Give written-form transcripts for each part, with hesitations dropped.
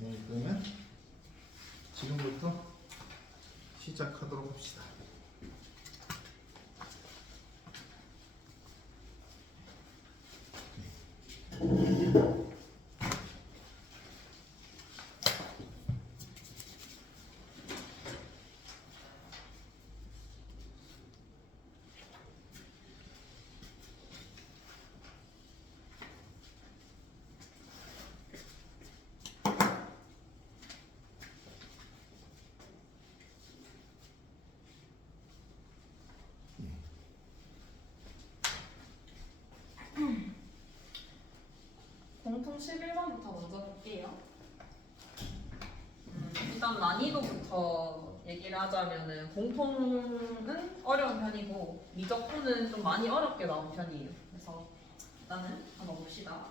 네, 그러면 지금부터 시작하도록 합시다. 공통 11번부터 먼저 볼게요. 일단 난이도부터 얘기를 하자면은 공통은 어려운 편이고 미적분은 좀 많이 어렵게 나온 편이에요. 그래서 일단은 한번 봅시다.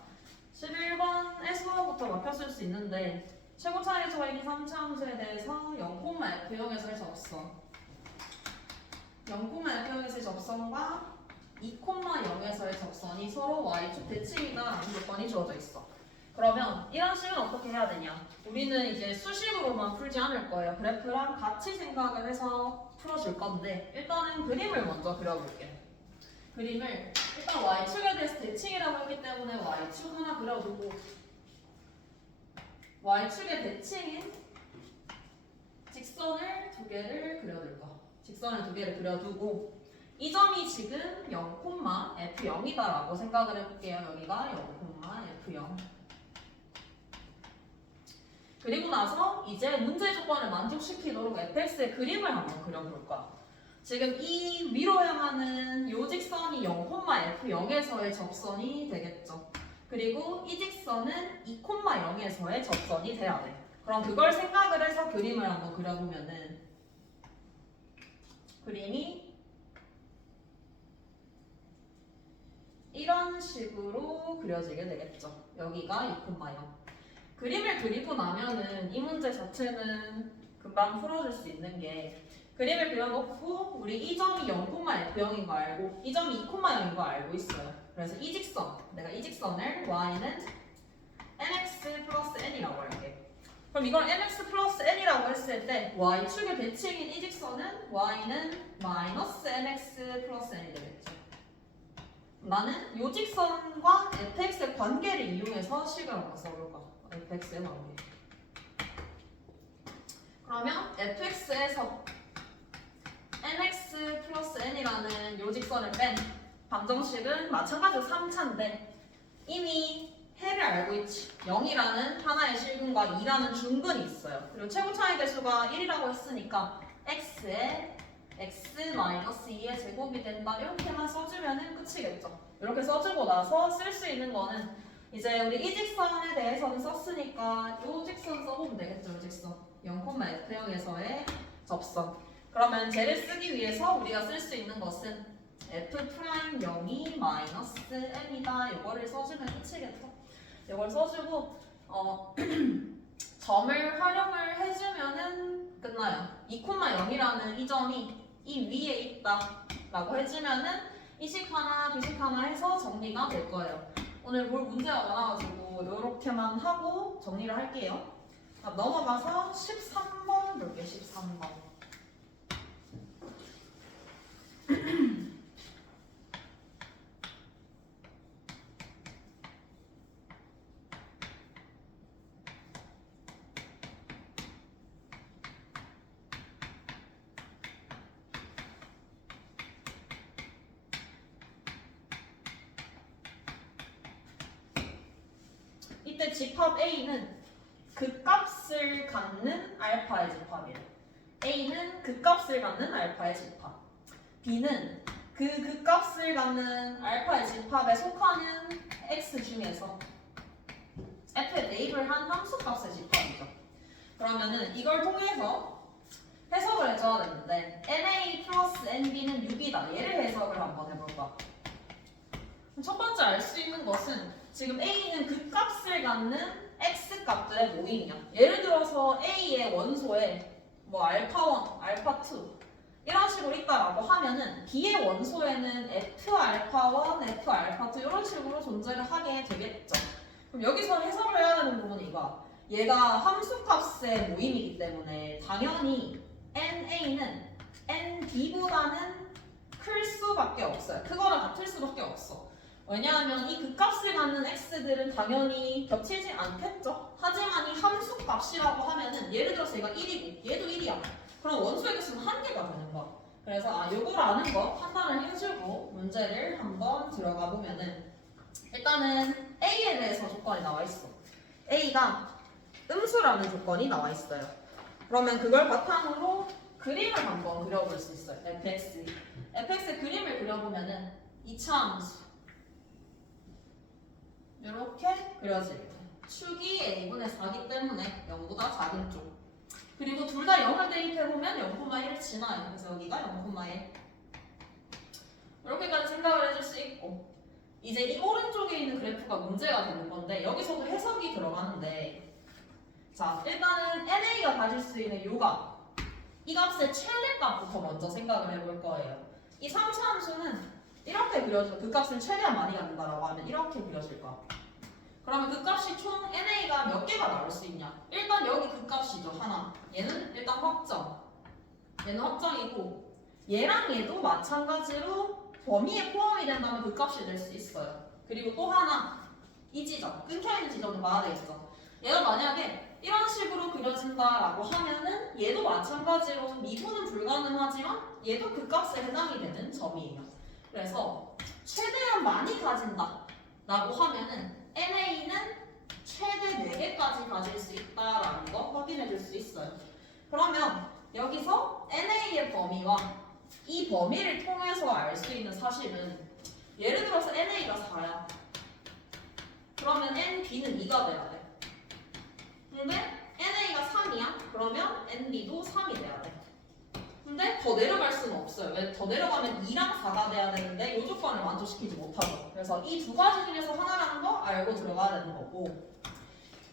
11번에서부터 막혀 쓸 수 있는데 최고 차이 더하기 3차 함수에 대해서 0,F0에서의 접선 0,F0에서의 접선과 2,0에서의 접선이 서로 y축 대칭이다라는 조건이 주어져 있어. 그러면 이런 식은 어떻게 해야 되냐? 우리는 이제 수식으로만 풀지 않을 거예요. 그래프랑 같이 생각을 해서 풀어줄 건데 일단은 그림을 먼저 그려볼게요. 그림을 일단 y축에 대해서 대칭이라고 했기 때문에 y축 하나 그려두고 y축의 대칭인 직선을 두 개를 그려둘 거. 직선을 두 개를 그려두고 이 점이 지금 0,F0이다 라고 생각을 해볼게요. 여기가 0,F0. 그리고 나서 이제 문제 조건을 만족시키도록 fx의 그림을 한번 그려볼 거야. 지금 이 위로 향하는 이 직선이 0,F0에서의 접선이 되겠죠. 그리고 이 직선은 2,0에서의 접선이 돼야 돼. 그럼 그걸 생각을 해서 그림을 한번 그려보면은 그림이 이런 식으로 그려지게 되겠죠. 여기가 2,0. 그림을 그리고 나면은 이 문제 자체는 금방 풀어줄 수 있는 게 그림을 그려놓고 우리 이 점이 0,F0인 거 알고 이 점이 2,0인 거 알고 있어요. 그래서 이 직선, 내가 이 직선을 y는 mx 플러스 n이라고 할게. 그럼 이걸 mx 플러스 n이라고 했을 때 y축의 대칭인 이 직선은 y는 마이너스 mx 플러스 n이 되겠죠. 나는 이 직선과 fx의 관계를 이용해서 식을 한번 써볼까? fx의 관계. 그러면 fx에서 mx 플러스 n이라는 이 직선을 뺀 방정식은 마찬가지로 3차인데 이미 해를 알고 있지. 0이라는 하나의 실근과 2라는 중근이 있어요. 그리고 최고 차이 대수가 1이라고 했으니까 x에 x-2의 제곱이 된다 이렇게만 써주면 끝이겠죠. 이렇게 써주고 나서 쓸 수 있는 거는 이제 우리 이 직선에 대해서는 썼으니까 이 직선 써보면 되겠죠. 이 직선 0,F0에서의 접선. 그러면 쟤를 쓰기 위해서 우리가 쓸 수 있는 것은 f'0이 마이너스 m이다 이거를 써주면 끝이겠죠. 이걸 써주고 점을 활용을 해주면은 끝나요. 2,0이라는 이 점이 이 위에 있다 라고 해주면은 이식 하나 두식 하나 해서 정리가 될 거예요. 오늘 볼 문제가 많아가지고 이렇게만 하고 정리를 할게요. 넘어가서 13번 볼게요. 13번. 이때 집합 A는 그 값을 갖는 알파의 집합이에요. A는 그 값을 갖는 알파의 집합. B는 그 값을 갖는 알파의 집합에 속하는 X 중에서 F에 대입을 한 함수 값의 집합이죠. 그러면은 이걸 통해서 해석을 해줘야 되는데 NA 플러스 NB는 6이다. 얘를 해석을 한번 해볼까? 첫 번째 알 수 있는 것은 지금 A는 그 값을 갖는 X 값들의 모임이야. 예를 들어서 A의 원소에 뭐 알파1, 알파2 이런 식으로 있다라고 하면은 B의 원소에는 F알파1, F알파2 이런 식으로 존재를 하게 되겠죠. 그럼 여기서 해석을 해야 되는 부분이 이거. 얘가 함수값의 모임이기 때문에 당연히 NA는 NB보다는 클 수밖에 없어요. 크거나 같을 수밖에 없어. 왜냐하면 이 극값을 갖는 x들은 당연히 겹치지 않겠죠. 하지만 이 함수값이라고 하면은 예를 들어서 얘가 1이고 얘도 1이야. 그럼 원소의 개수는 한 개가 되는 거야. 그래서 요걸 아는 거 판단을 해주고 문제를 한번 들어가 보면은 일단은 A에 대해서 조건이 나와 있어. A가 음수라는 조건이 나와 있어요. 그러면 그걸 바탕으로 그림을 한번 그려볼 수 있어요. fx. fx의 그림을 그려보면은 2차 함수 이렇게 그려질게요. 축이 a분의 4기 때문에 0보다 작은 쪽. 그리고 둘 다 0을 대입해보면 0,1을 지나요. 그래서 여기가 0,1. 이렇게까지 생각을 해줄 수 있고 이제 이 오른쪽에 있는 그래프가 문제가 되는 건데 여기서도 해석이 들어가는데 자 일단은 NA가 가질 수 있는 요가 이 값의 최대값부터 먼저 생각을 해볼 거예요. 이 3차 함수는 이렇게 그려져 그 값을 최대한 많이 갖는다라고 하면 이렇게 그려질 거야. 그러면 그 값이 총 NA가 몇 개가 나올 수 있냐? 일단 여기 그 값이죠 하나. 얘는 일단 확정. 얘는 확정이고 얘랑 얘도 마찬가지로 범위에 포함이 된다면 그 값이 될 수 있어요. 그리고 또 하나 이 지점 끊겨있는 지점도 봐야 되겠죠. 얘가 만약에 이런 식으로 그려진다라고 하면은 얘도 마찬가지로 미분은 불가능하지만 얘도 그 값에 해당이 되는 점이에요. 그래서 최대한 많이 가진다 라고 하면은 NA는 최대 4개까지 가질 수 있다라는 거 확인해 줄 수 있어요. 그러면 여기서 NA의 범위와 이 범위를 통해서 알 수 있는 사실은 예를 들어서 NA가 4야. 그러면 NB는 2가 돼야 돼. 근데 NA가 3이야? 그러면 NB도 3이 돼야 돼. 근데 더 내려갈 수는 없어요. 왜? 더 내려가면 2랑 4가 돼야 되는데 이 조건을 만족시키지 못하죠. 그래서 이 두 가지 중에서 하나라는 거 알고 들어가야 되는 거고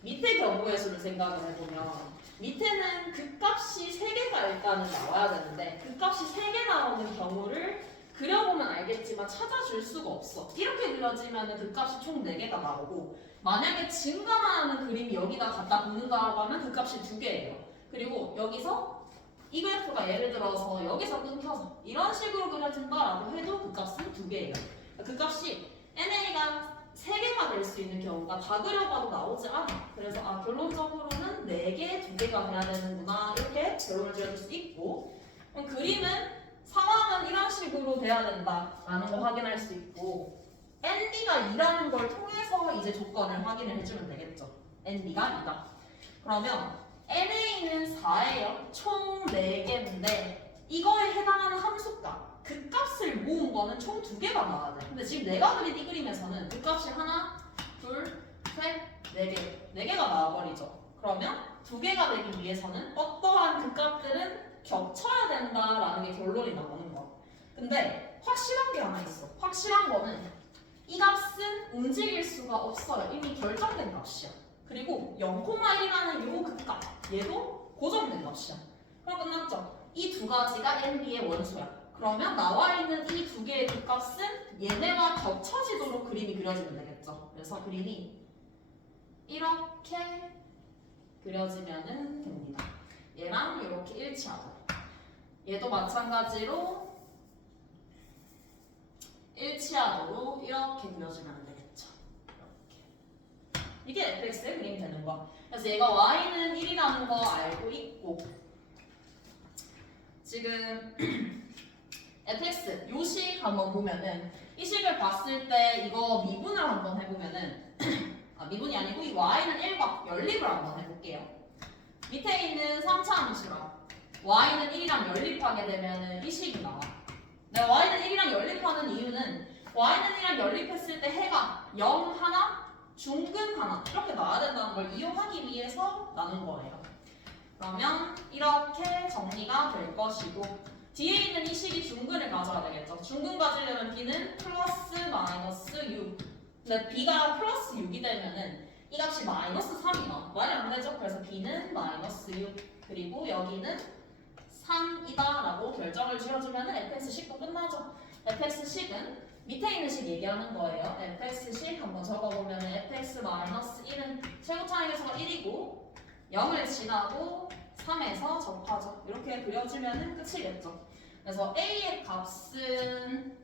밑에 경우의 수를 생각을 해보면 밑에는 그 값이 3개가 일단은 나와야 되는데 그 값이 3개 나오는 경우를 그려보면 알겠지만 찾아줄 수가 없어. 이렇게 그려지면 그 값이 총 4개가 나오고 만약에 증가만 하는 그림이 여기다 갖다 붙는다고 하면 그 값이 2개예요. 그리고 여기서 이 그래프가 예를 들어서 여기서 끊겨서 이런 식으로 그려진다라고 해도 그 값은 2개예요. 그 값이 NA가 3개가 될 수 있는 경우가 다 그려봐도 나오지 않아. 그래서 결론적으로는 4개, 2개가 돼야 되는구나 이렇게 결론을 지어줄 수 있고 그럼 그림은 상황은 이런 식으로 돼야 된다라는 걸 확인할 수 있고 NB가 2라는 걸 통해서 이제 조건을 확인을 해주면 되겠죠. NB가 2다. 그러면 NA는 4예요. 총 4개인데 이거에 해당하는 함수값 그 값을 모은 거는 총 2개가 나와야 돼. 근데 지금 내가 그린 이 그림에서는 그 값이 하나, 둘, 셋, 4개 4개가 나와버리죠. 그러면 2개가 되기 위해서는 어떠한 그 값들은 겹쳐야 된다라는 게 결론이 나오는 거야. 근데 확실한 게 하나 있어. 확실한 거는 이 값은 움직일 수가 없어요. 이미 결정된 값이야. 그리고 0,1이라는 요 극값 얘도 고정된 값이야. 그럼 끝났죠? 이 두 가지가 NB의 원소야. 그러면 나와 있는 이 두 개의 극값은 얘네와 겹쳐지도록 그림이 그려지면 되겠죠. 그래서 그림이 이렇게 그려지면은 됩니다. 얘랑 이렇게 일치하고 얘도 마찬가지로 일치하도록 이렇게 그려주면 되겠죠. 이게 fx의 그림이 되는 거야. 그래서 얘가 y는 1이라는 거 알고 있고 지금 fx 요 식 한번 보면은 이 식을 봤을 때 이거 미분을 한번 해보면은 미분이 아니고 이 y는 1과 연립을 한번 해볼게요. 밑에 있는 3차 함수랑 y는 1이랑 연립하게 되면은 이 식이 나와. 내가 y는 1이랑 연립하는 이유는 y는 1이랑 연립했을 때 해가 0 하나 중근 하나 이렇게 나와야 된다는 걸 이용하기 위해서 나눈 거예요. 그러면 이렇게 정리가 될 것이고 뒤에 있는 이 식이 중근을 가져야 되겠죠. 중근 가지려면 b는 플러스 마이너스 6 근데 b가 플러스 6이 되면은 이 값이 마이너스 3이 나와. 말이 안 되죠? 그래서 b는 마이너스 6 그리고 여기는 3이다 라고 결정을 지어주면 fx식도 끝나죠. fx식은 밑에 있는 식 얘기하는 거예요. fx식 한번 적어보면 fx-1은 최고 차이계수가 1이고 0을 지나고 3에서 접하죠. 이렇게 그려주면 끝이겠죠. 그래서 A의 값은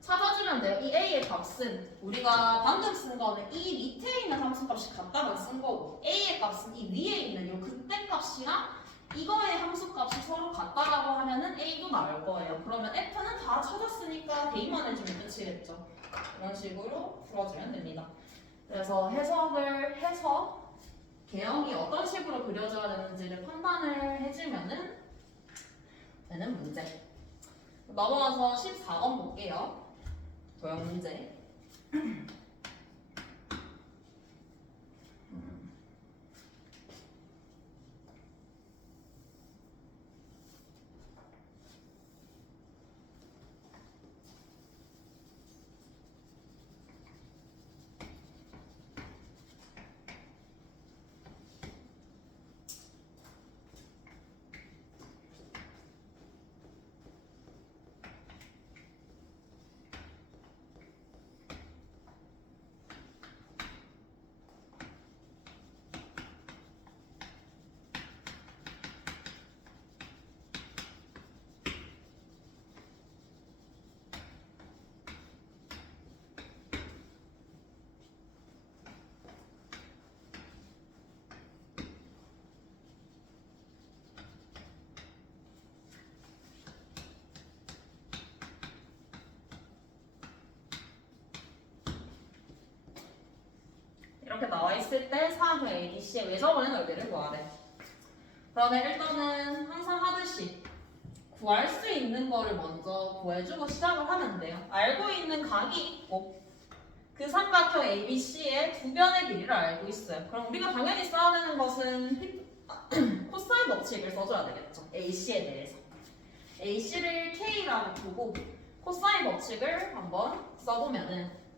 찾아주면 돼요. 이 A의 값은 우리가 방금 쓴 거는 이 밑에 있는 함수값이 같다고 쓴 거고, A의 값은 이 위에 있는 요 그때 값이랑 이거의 함수값이 서로 같다라고 하면은 A도 나올 거예요. 그러면 F는 다 찾았으니까 대입만 해주면 끝이겠죠. 이런 식으로 풀어주면 됩니다. 그래서 해석을 해서 개형이 어떤 식으로 그려져야 되는지를 판단을 해주면은 되는 문제. 넘어가서 14번 볼게요. 도형 문제. 이렇게 나와 있을 때 사각형 ABC의 외접원의 넓이를 구하래. 그러면 일단은 항상 하듯이 구할 수 있는 거를 먼저 구해주고 시작을 하면 돼요. 알고 있는 각이 있고 그 삼각형 ABC의 두 변의 길이를 알고 있어요. 그럼 우리가 당연히 써야 되는 것은 코사인 법칙을 써줘야 되겠죠. AC에 대해서. AC를 K라고 두고 코사인 법칙을 한번 써보면은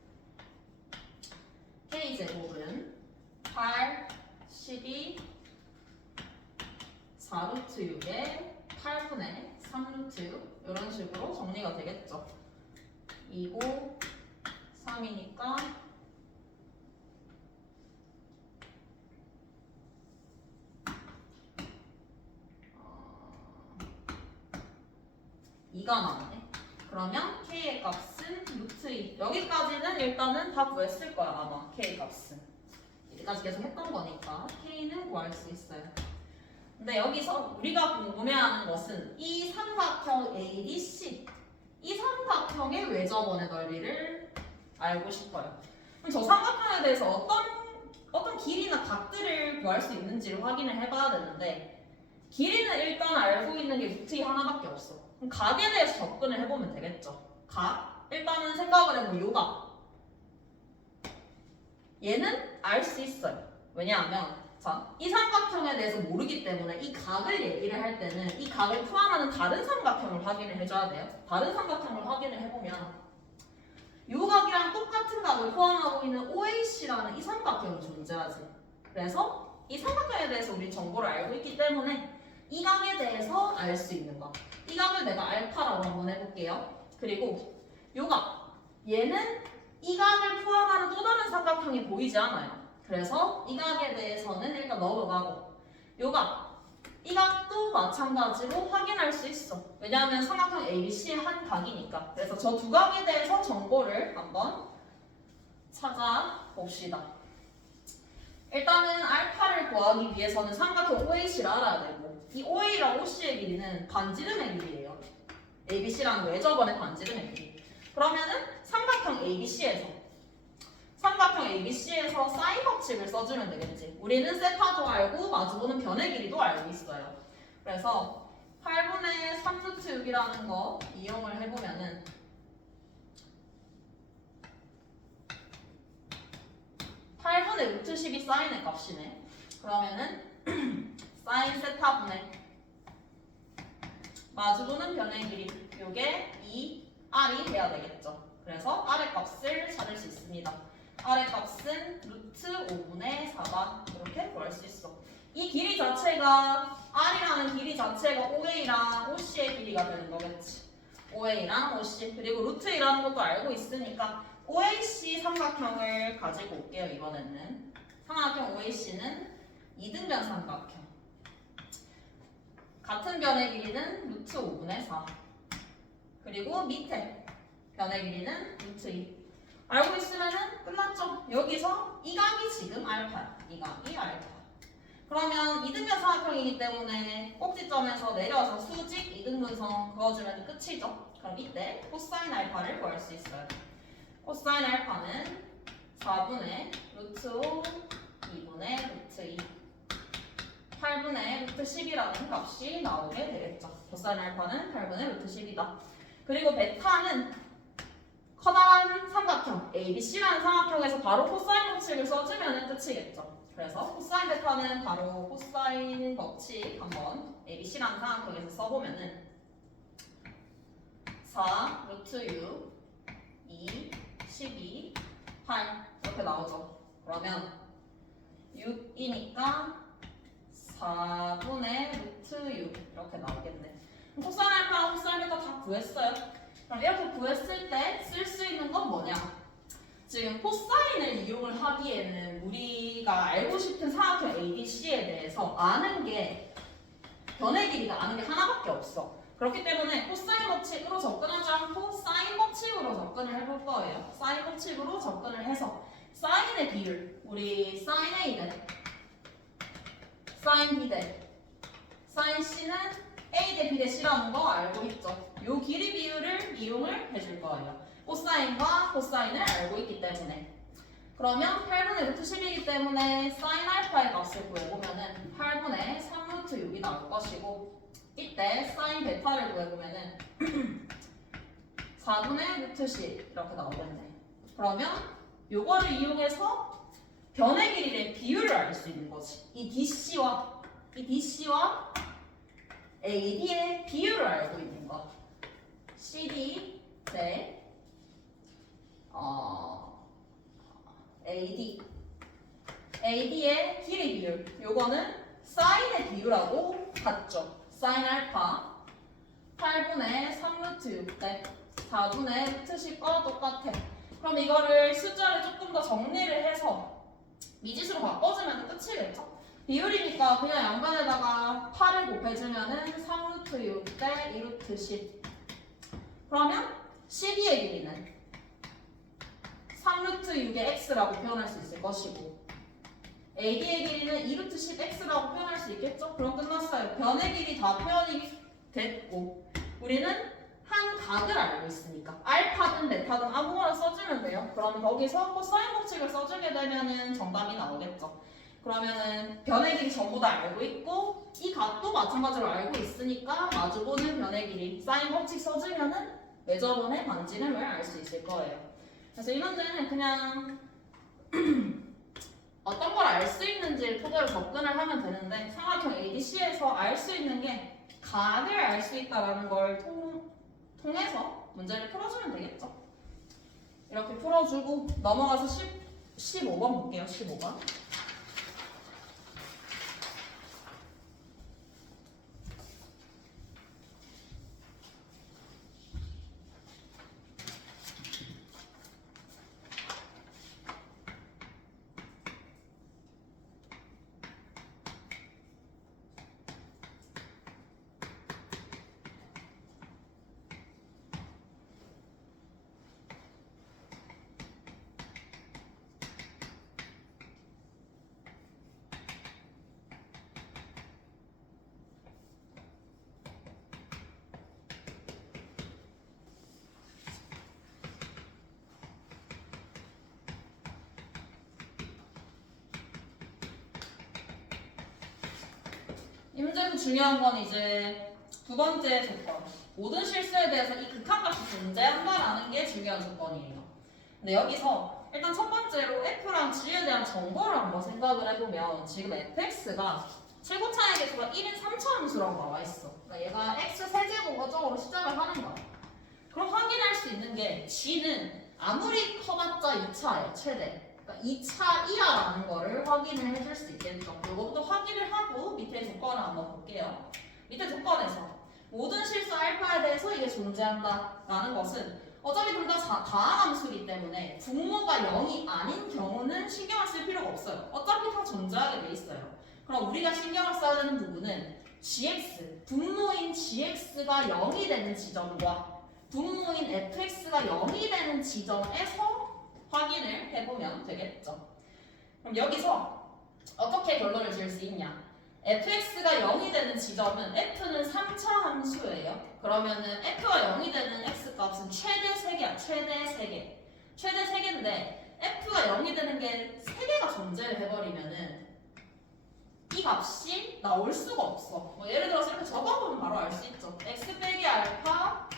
K제곱은 8, 12, 4루트 6에 8분의 3루트 6 이런 식으로 정리가 되겠죠. 2고 3이니까 2가 나오네. 그러면 K의 값은 루트 2. 여기까지는 일단은 다 구했을 거야 아마. K 값은 여기까지 계속 했던 거니까 K는 구할 수 있어요. 근데 여기서 우리가 궁금해하는 것은 이 삼각형 ABC, 이 삼각형의 외접원의 넓이를 알고 싶어요. 그럼 저 삼각형에 대해서 어떤 길이나 각들을 구할 수 있는지를 확인을 해봐야 되는데, 길이는 일단 알고 있는 게 루트 2 하나밖에 없어. 그럼 각에 대해서 접근을 해보면 되겠죠. 각, 일단은 생각을 해보면 요각, 얘는 알 수 있어요. 왜냐하면 자, 이 삼각형에 대해서 모르기 때문에 이 각을 얘기를 할 때는 이 각을 포함하는 다른 삼각형을 확인을 해줘야 돼요. 다른 삼각형을 확인을 해보면 요 각이랑 똑같은 각을 포함하고 있는 OAC라는 이 삼각형이 존재하지. 그래서 이 삼각형에 대해서 우리 정보를 알고 있기 때문에 이 각에 대해서 알 수 있는 것. 이 각을 내가 알파라고 한번 해볼게요. 그리고 요 각, 얘는 이 각을 포함하는 또 다른 삼각형이 보이지 않아요. 그래서 이 각에 대해서는 일단 넘어가고, 요 각, 이 각도 마찬가지로 확인할 수 있어. 왜냐하면 삼각형 ABC의 한 각이니까. 그래서 저 두 각에 대해서 정보를 한번 찾아봅시다. 일단은 알파를 구하기 위해서는 삼각형 OAC를 알아야 되고, 이 OA랑 OC의 길이는 반지름의 길이에요. ABC랑 외접원의 반지름의 길이. 그러면은 삼각형 ABC에서 사인 법칙을 써주면 되겠지. 우리는 세타도 알고 마주보는 변의 길이도 알고 있어요. 그래서 8분의 3루트 6이라는 거 이용을 해보면은 8분의 루트 10이 사인의 값이네. 그러면은 사인 세타분의 마주보는 변의 길이, 요게 2R이 돼야 되겠죠. 그래서 R의 값을 찾을 수 있습니다. R의 값은 루트 5분의 4다. 이렇게 구할 수 있어. 이 길이 자체가, R이라는 길이 자체가 OA랑 OC의 길이가 되는 거겠지. OA랑 OC, 그리고 루트 2라는 것도 알고 있으니까 OAC 삼각형을 가지고 올게요. 이번에는 삼각형 OAC는 이등변 삼각형. 같은 변의 길이는 루트 5분의 4. 그리고 밑에 변의 길이는 루트 2. 알고 있으면은 끝났죠? 여기서 이 각이 지금 알파야. 이 각이 알파. 그러면 이등변 삼각형이기 때문에 꼭지점에서 내려서 수직 이등분선 그어주면 끝이죠. 그럼 이때 코사인 알파를 구할 수 있어요. 코사인 알파는 4분의 루트 5, 2분의 루트 2, 8분의 루트 10이라는 값이 나오게 되겠죠. 코사인 알파는 8분의 루트 10이다. 그리고 베타는 커다란 삼각형 ABC라는 삼각형에서 바로 코사인 법칙을 써주면 끝이겠죠. 그래서 코사인 베타는 바로 코사인 법칙 한번 ABC라는 삼각형에서 써보면은 4 루트 6, 2, 12, 8 이렇게 나오죠. 그러면 6이니까 4분의 루트 6 이렇게 나오겠네. 코사인 알파, 코사인 베타 다 구했어요. 그럼 이렇게 구했을 때 쓸 수 있는 건 뭐냐? 지금 코사인을 이용을 하기에는 우리가 알고 싶은 삼각형 ABC에 대해서 아는 게 변의 길이가 아는 게 하나밖에 없어. 그렇기 때문에 코사인 법칙으로 접근하지 않고 사인 법칙으로 접근을 해볼 거예요. 사인 법칙으로 접근을 해서 사인의 비율, 우리 사인 A는 사인 B 대 사인 C는 A 대 B 대 C라는 거 알고 있죠? 요 길이 비율을 이용을 해줄 거예요. 코사인과 코사인을 알고 있기 때문에. 그러면 8분의 루트 10이기 때문에 사인 알파의 값을 구해보면은 8분의 3 루트 6이 나올 것이고, 이때 사인 베타를 구해보면은 4분의 루트 10 이렇게 나오겠네. 그러면 요거를 이용해서 변의 길이의 비율을 알 수 있는 거지. 이 DC와 AD의 비율을 알고 있는 거. CD 대 AD의 길이 비율. 요거는 사인의 비율하고 같죠. 사인 알파 8분의 3 루트 6 대 4분의 루트 10과 똑같아. 그럼 이거를 숫자를 조금 더 정리를 해서 미지수로 바꿔주면 끝이겠죠? 비율이니까 그냥 양변에다가 8을 곱해주면은 3 루트 6 대 2 루트 10. 그러면 CD의 길이는 3 루트 6의 x라고 표현할 수 있을 것이고, AD의 길이는 2 루트 10x라고 표현할 수 있겠죠? 그럼 끝났어요. 변의 길이 다 표현이 됐고, 우리는 한 각을 알고 있으니까 알파든 베타든 아무거나 써주면 돼요. 그러면 거기서 코사인 법칙을 써주게 되면은 정답이 나오겠죠. 그러면은 변의 길이 전부 다 알고 있고, 이 각도 마찬가지로 알고 있으니까 마주보는 변의 길이 사인 법칙 써주면은 외접원의 반지름을 알 수 있을 거예요. 그래서 이 문제는 그냥 어떤 걸 알 수 있는지 토대로 접근을 하면 되는데, 삼각형 ABC에서 알 수 있는 게 각을 알 수 있다는 걸 통해서 문제를 풀어주면 되겠죠. 이렇게 풀어주고 넘어가서 15번 볼게요. 15번. 이 문제에서 중요한 건 이제 두 번째 조건. 모든 실수에 대해서 이 극한값이 존재한다라는 게 중요한 조건이에요. 근데 여기서 일단 첫 번째로 f랑 g에 대한 정보를 한번 생각을 해보면, 지금 fx가 최고차의 개수가 1인 3차 함수라고 나와 있어. 그러니까 얘가 x 세제곱어적으로 시작을 하는 거야. 그럼 확인할 수 있는 게 g는 아무리 커봤자 2차예요, 최대. 2차 이하라는 거를 확인을 해줄 수 있겠죠. 이것도 확인을 하고 밑에 조건을 한번 볼게요. 밑에 조건에서 모든 실수 알파에 대해서 이게 존재한다라는 것은 어차피 둘 다 다항함수이기 때문에 분모가 0이 아닌 경우는 신경을 쓸 필요가 없어요. 어차피 다 존재하게 돼 있어요. 그럼 우리가 신경을 써야 되는 부분은 gx, 분모인 gx가 0이 되는 지점과 분모인 fx가 0이 되는 지점에서 확인을 해보면 되겠죠. 그럼 여기서 어떻게 결론을 지을 수 있냐? fx가 0이 되는 지점은 f는 3차 함수예요. 그러면은 f가 0이 되는 x 값은 최대 3개야. 최대 3개. 최대 3개인데 f가 0이 되는 게 3개가 존재를 해버리면은 이 값이 나올 수가 없어. 뭐 예를 들어서 이렇게 적어보면 바로 알 수 있죠. x 빼기 알파,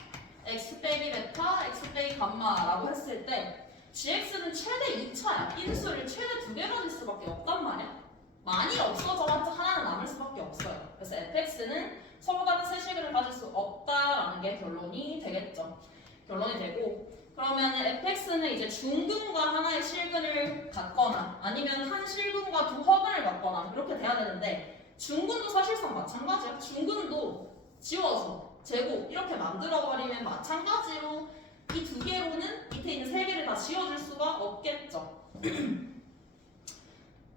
x 빼기 베타, x 빼기 감마라고 했을 때 gx는 최대 2차야. 인수를 최대 2개 가질 수밖에 없단 말이야. 많이 없어져봤자 하나는 남을 수밖에 없어요. 그래서 fx는 서로 다른 세 실근을 가질 수 없다라는 게 결론이 되겠죠. 결론이 되고 그러면 fx는 이제 중근과 하나의 실근을 갖거나 아니면 한 실근과 두 허근을 갖거나 이렇게 돼야 되는데 중근도 사실상 마찬가지야. 중근도 지워서 제곱 이렇게 만들어버리면 마찬가지로 이 두 개로는 밑에 있는 세 개를 다 지워줄 수가 없겠죠.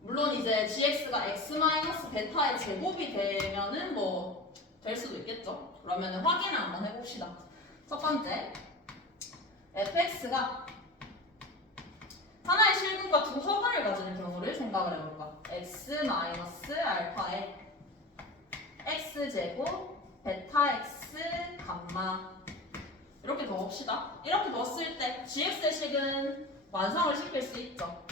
물론 이제 gx가 x-베타의 제곱이 되면은 뭐 될 수도 있겠죠. 그러면은 확인을 한번 해봅시다. 첫 번째, fx가 하나의 실근과 두 허근을 가지는 경우를 생각을 해볼까? x-알파에 x제곱, 베타 x, 감마 이렇게 넣읍시다. 이렇게 넣었을 때 gx의 식은 완성을 시킬 수 있죠.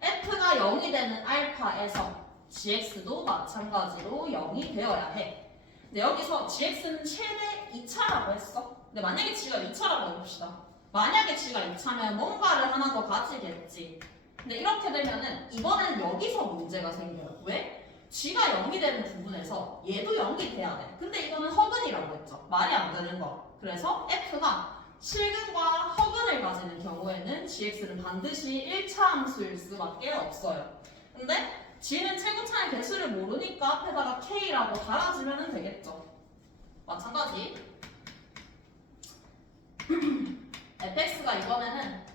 f가 0이 되는 알파에서 gx도 마찬가지로 0이 되어야 해. 근데 여기서 gx는 최대 2차라고 했어. 근데 만약에 g가 2차라고 해봅시다. 만약에 g가 2차면 뭔가를 하나 더 가지겠지. 근데 이렇게 되면은 이번에는 여기서 문제가 생겨요. 왜? g가 0이 되는 부분에서 얘도 0이 돼야 돼. 근데 이거는 허근이라고 했죠. 말이 안 되는 거. 그래서 f가 실근과 허근을 가지는 경우에는 gx는 반드시 1차 함수일 수밖에 없어요. 근데 g는 최고차의 개수를 모르니까 앞에다가 k라고 달아주면 되겠죠. 마찬가지 fx가 이번에는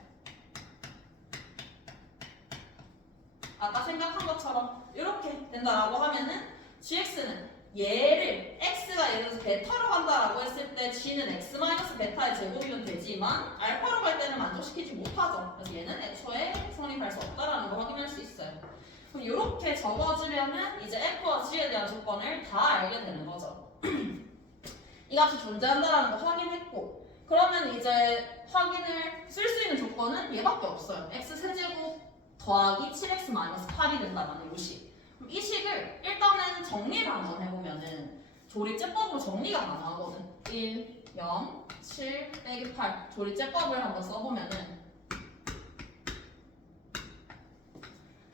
아까 생각한 것처럼 이렇게 된다라고 하면은 gx는 얘를 x가 예를 들어서 베타로 간다라고 했을 때 g는 x-베타의 제곱이면 되지만 알파로 갈 때는 만족시키지 못하죠. 그래서 얘는 애초에 성립할 수 없다라는 걸 확인할 수 있어요. 그럼 이렇게 적어주면은 이제 f와 g에 대한 조건을 다 알게 되는 거죠. 이 값이 존재한다라는 거 확인했고 그러면 이제 확인을 쓸 수 있는 조건은 얘밖에 없어요. x-세제곱 더하기 7x-8이 된다라는 이 식. 그럼 이 식을 일단은 정리를 한번 해보면은 조립제법으로 정리가 가능하거든. 1, 0, 7, 빼기 8 조립제법을 한번 써보면은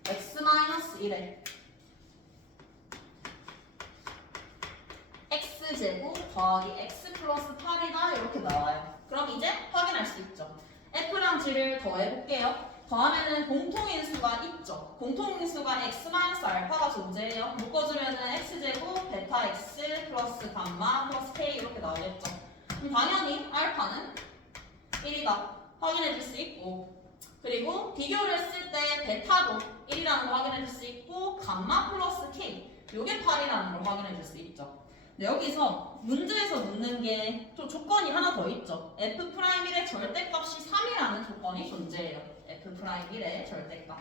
x-1에 x제곱 더하기 x 플러스 8이다 이렇게 나와요. 그럼 이제 확인할 수 있죠. f랑 g를 더해볼게요. 더하면은 공통인수가 있죠. 공통인수가 x-알파가 존재해요. 묶어주면은 x제곱 베타 x 플러스 감마 플러스 k 이렇게 나오겠죠. 그럼 당연히 알파는 1이다 확인해 줄 수 있고 그리고 비교를 했을 때 베타도 1이라는 걸 확인해 줄 수 있고 감마 플러스 k 요게 8이라는 걸 확인해 줄 수 있죠. 근데 여기서 문제에서 묻는 게 또 조건이 하나 더 있죠. f'1의 절대값이 3이라는 조건이 존재해요. f'1의 절대값.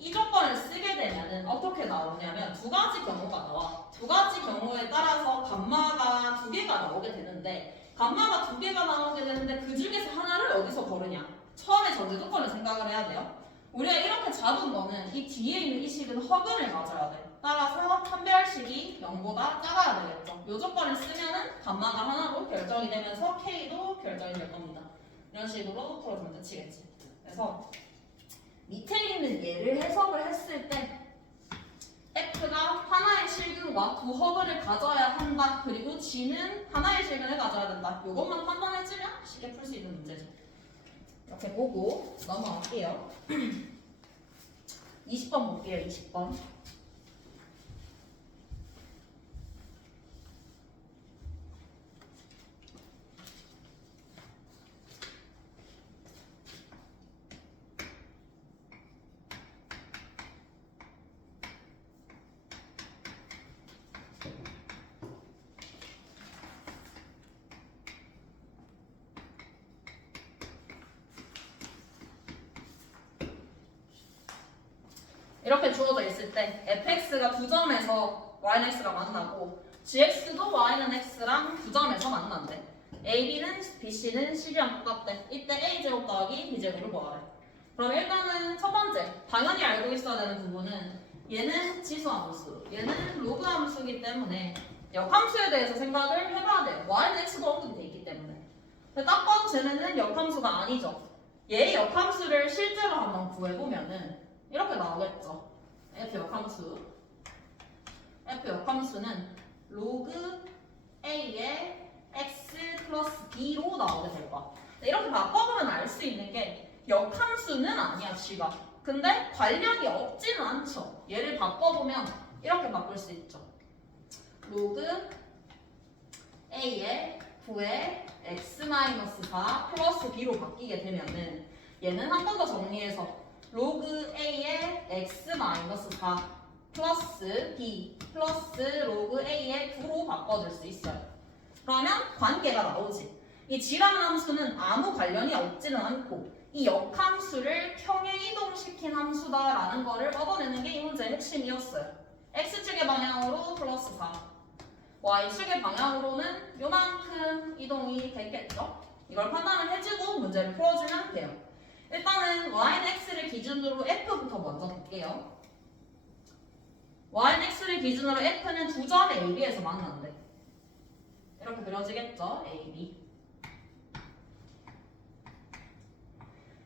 이 조건을 쓰게 되면은 어떻게 나오냐면 두 가지 경우가 나와. 두 가지 경우에 따라서 감마가 두 개가 나오게 되는데 감마가 두 개가 나오게 되는데 그 중에서 하나를 어디서 고르냐? 처음에 전제 조건을 생각을 해야 돼요. 우리가 이렇게 잡은 거는 이 뒤에 있는 이 식은 허근을 가져야 돼. 따라서 판별식이 0보다 작아야 되겠죠. 이 조건을 쓰면은 감마가 하나로 결정이 되면서 K도 결정이 될 겁니다. 이런 식으로 풀어주면 끝이겠지. 그래서 밑에 있는 예를 해석을 했을 때 F가 하나의 실근과 두 허근을 가져야 한다. 그리고 G는 하나의 실근을 가져야 된다. 이것만 판단해주면 쉽게 풀 수 있는 문제죠. 이렇게 보고 넘어갈게요. 20번 볼게요. 20번. 이렇게 주어져 있을 때 fx가 두 점에서 y는 x가 만나고 gx도 y는 x랑 두 점에서 만난대. ab는 bc는 c랑 똑같대. 이때 a제곱 더하기 b제곱을 구하래. 그럼 일단은 첫 번째 당연히 알고 있어야 되는 부분은 얘는 지수함수, 얘는 로그 함수이기 때문에 역함수에 대해서 생각을 해봐야 돼요. y는 x도 언급이 돼 있기 때문에. 근데 딱 봐도 쟤네는 역함수가 아니죠. 얘의 역함수를 실제로 한번 구해보면은 이렇게 나오겠죠. f 역함수는 로그 a의 x 플러스 b로 나오게 될 거야. 이렇게 바꿔보면 알 수 있는 게 역함수는 아니야, 쥐가. 근데 관련이 없지는 않죠. 얘를 바꿔보면 이렇게 바꿀 수 있죠. 로그 a의 9의 x-4 플러스 b로 바뀌게 되면은 얘는 한 번 더 정리해서 로그 a의 x-4 플러스 b 플러스 로그 a의 9로 바꿔줄 수 있어요. 그러면 관계가 나오지. 이 g라는 함수는 아무 관련이 없지는 않고 이 역함수를 평행 이동시킨 함수다라는 거를 얻어내는 게 이 문제의 핵심이었어요. x축의 방향으로 플러스 4, y축의 방향으로는 요만큼 이동이 됐겠죠? 이걸 판단을 해주고 문제를 풀어주면 돼요. 일단은 y는 x를 기준으로 f부터 먼저 볼게요. y는 x를 기준으로 f는 두 점 AB에서 만난대. 이렇게 그려지겠죠? AB.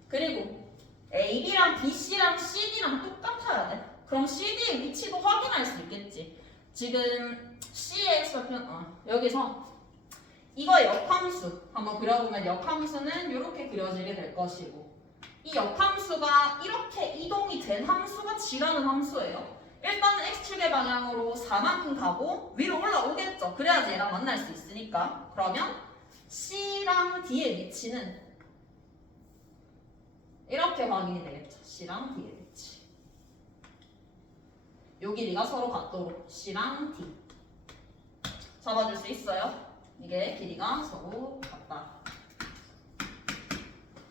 그리고 AB랑 BC랑 CD랑 똑같아야 돼. 그럼 CD의 위치도 확인할 수 있겠지. 지금 C의 x표 여기서 이거 역함수 한번 그려보면 역함수는 이렇게 그려지게 될 것이고 이 역함수가 이렇게 이동이 된 함수가 G라는 함수예요. 일단은 x축의 방향으로 4만큼 가고 위로 올라오겠죠. 그래야지 얘랑 만날 수 있으니까. 그러면 C랑 D의 위치는 이렇게 확인이 되겠죠. C랑 D의 위치. 요 길이가 서로 같도록 C랑 D 잡아줄 수 있어요. 이게 길이가 서로 같다.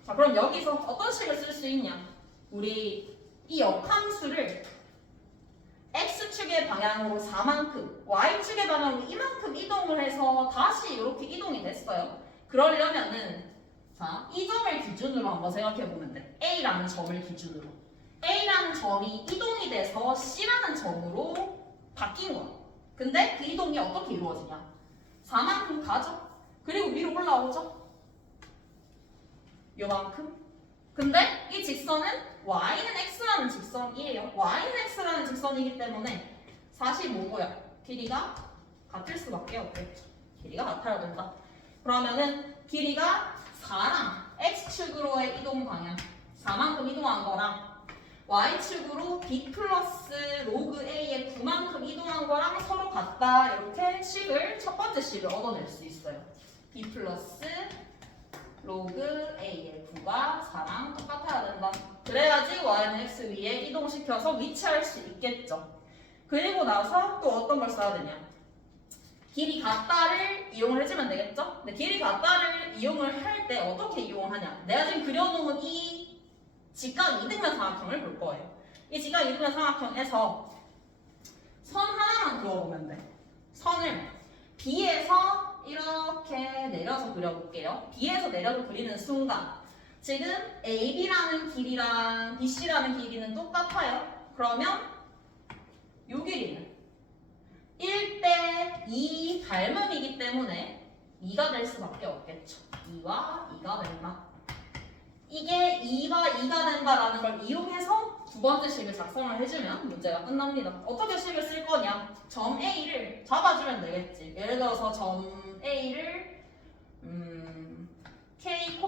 자, 그럼 여기서 어떤 식을 쓸 수 있냐? 우리 이 역함수를 x축의 방향으로 4만큼, y축의 방향으로 이만큼 이동을 해서 다시 이렇게 이동이 됐어요. 그러려면은 자, 이 점을 기준으로 한번 생각해 보면 돼. A라는 점을 기준으로. A라는 점이 이동이 돼서 C라는 점으로 바뀐 거야. 근데 그 이동이 어떻게 이루어지냐? 4만큼 가죠. 그리고 위로 올라오죠. 요만큼. 근데 이 직선은 y는 x라는 직선이에요. y는 x라는 직선이기 때문에 45도야. 길이가 같을 수밖에 없겠죠. 길이가 같아야 된다. 그러면은 길이가 4랑 x축으로의 이동 방향 4만큼 이동한 거랑 y축으로 b 플러스 로그 a의 9만큼 이동한 거랑 서로 같다. 이렇게 식을 첫 번째 식을 얻어낼 수 있어요. b 플러스 로그 a의 9가 4랑 똑같아야 된다. 그래야지 y는 x 위에 이동시켜서 위치할 수 있겠죠. 그리고 나서 또 어떤 걸 써야 되냐? 길이 같다를 이용을 해주면 되겠죠? 근데 길이 같다를 이용을 할 때 어떻게 이용을 하냐? 내가 지금 그려놓은 이 직각 이등변 삼각형을 볼 거예요. 이 직각 이등변 삼각형에서 선 하나만 그어보면 돼. 선을 B에서 이렇게 내려서 그려볼게요. B에서 내려서 그리는 순간 지금 AB라는 길이랑 BC라는 길이는 똑같아요. 그러면 이 길이는 1대 2 닮음이기 때문에 2가 될 수밖에 없겠죠. 2와 2가 된다. 이게 2와 2가 된다라는 걸 이용해서 두 번째 식을 작성을 해주면 문제가 끝납니다. 어떻게 식을 쓸 거냐? 점 A를 잡아주면 되겠지. 예를 들어서 점 A를 K,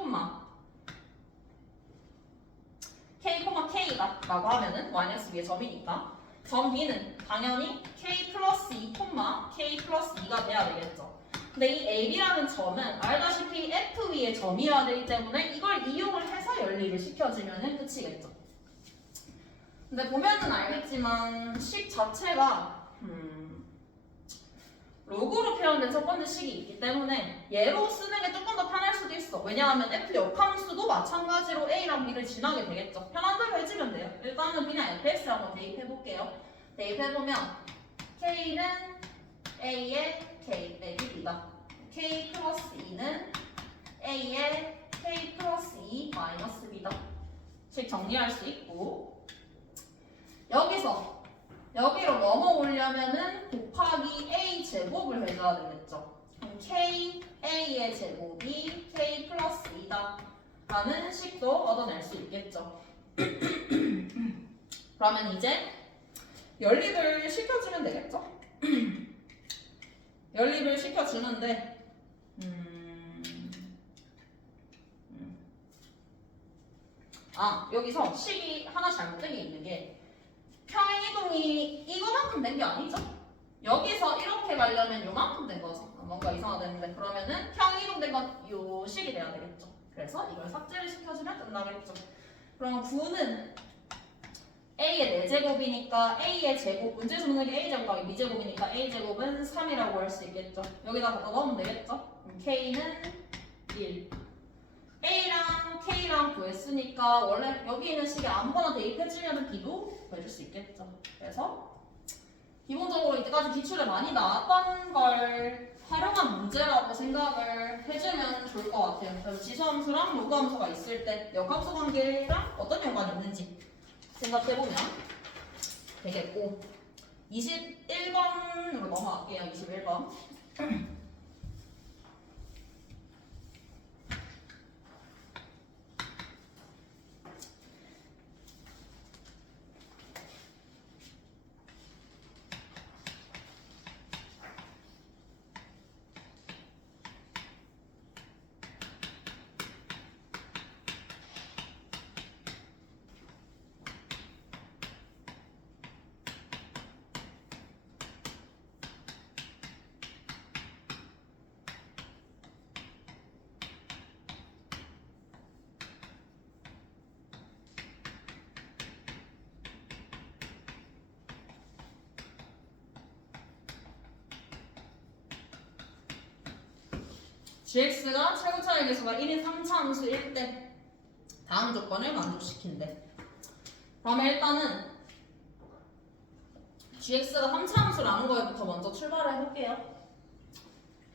K가 라고 하면은 마이너스 위에 점이니까 점 B는 당연히 K 플러스 2, K 플러스 2가 돼야 되겠죠. 근데 이 AB라는 점은 알다시피 F 위에 점이어야 되기 때문에 이걸 이용을 해서 연립을 시켜주면 끝이겠죠. 근데 보면은 알겠지만 식 자체가 로그로 표현된 첫 번째 식이 있기 때문에 얘로 쓰는 게 조금 더 편할 수도 있어. 왜냐하면 f 역함수도 마찬가지로 a랑 b를 지나게 되겠죠. 편한 대로 해주면 돼요. 일단은 그냥 fx 한번 대입해 볼게요. 대입해 보면 k는 a의 k 빼기 b다. k 플러스 2는 a의 k 플러스 2 마이너스 b다. 식 정리할 수 있고 여기서 여기로 넘어오려면은 곱하기 a 제곱을 해줘야 되겠죠. 그럼 k a의 제곱이 k 플러스 2다 라는 식도 얻어낼 수 있겠죠. 그러면 이제 연립을 시켜주면 되겠죠. 연립을 시켜주는데 여기서 식이 하나 잘못된 게 있는 게 평행이동이 이거만큼 된 게 아니죠? 여기서 이렇게 가려면 요만큼 된 거죠. 뭔가 이상하겠는데 그러면은 평행이동 된 건 요 식이 돼야 되겠죠. 그래서 이걸 삭제를 시켜주면 끝나겠죠. 그럼 9는 a의 4제곱이니까 a의 제곱, 문제에서 넣는 게 a제곱 더하기 b제곱이니까 a제곱은 3이라고 할 수 있겠죠. 여기다 갖다 넣으면 되겠죠. 그럼 k는 1. a랑 k랑 구했으니까 원래 여기 있는 식에 아무거나 대입해주면 b도 구해줄 수 있겠죠. 그래서 기본적으로 이때까지 기출에 많이 나왔던 걸 활용한 문제라고 생각을 해주면 좋을 것 같아요. 그래서 지수함수랑 요구함수가 있을 때 역함수 관계랑 어떤 연관이 있는지 생각해보면 되겠고 21번으로 넘어갈게요. 21번 gx가 최고 차이 계수가 1인 3차 함수일 때 다음 조건을 만족시킨대. 그러면 일단은 gx가 3차 함수라는 거에부터 먼저 출발을 해볼게요.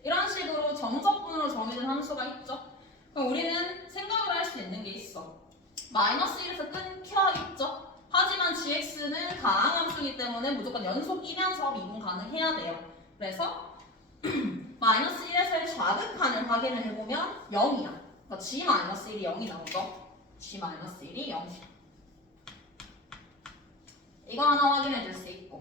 이런 식으로 정적분으로 정해진 함수가 있죠. 그럼 우리는 생각을 할 수 있는 게 있어. 마이너스 1에서 끊겨 있죠. 하지만 gx는 가항 함수이기 때문에 무조건 연속이면서 미분 가능해야 돼요. 그래서 마이너스 1에서의 좌극한을 확인을 해보면 0이야. 그러니까 g-1이 0이 나오죠. g-1이 0. 이거 하나 확인해 줄 수 있고.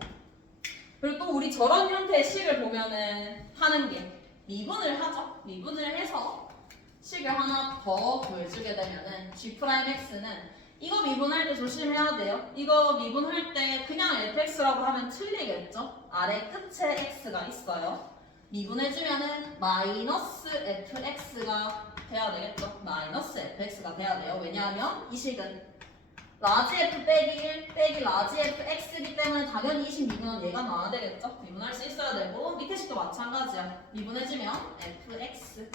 그리고 또 우리 저런 형태의 식을 보면은 하는 게 미분을 하죠. 미분을 해서 식을 하나 더 구해주게 되면은 g'x는 이거 미분할 때 조심해야 돼요. 이거 미분할 때 그냥 fx라고 하면 틀리겠죠. 아래 끝에 x가 있어요. 미분해주면은 마이너스 fx가 돼야 되겠죠. 마이너스 fx가 돼야 돼요. 왜냐하면 이 식은 라지 f 빼기 1 빼기 라지 fx이기 때문에 당연히 이 식 미분은 얘가 나와야 되겠죠. 미분할 수 있어야 되고 밑에 식도 마찬가지야. 미분해주면 fx.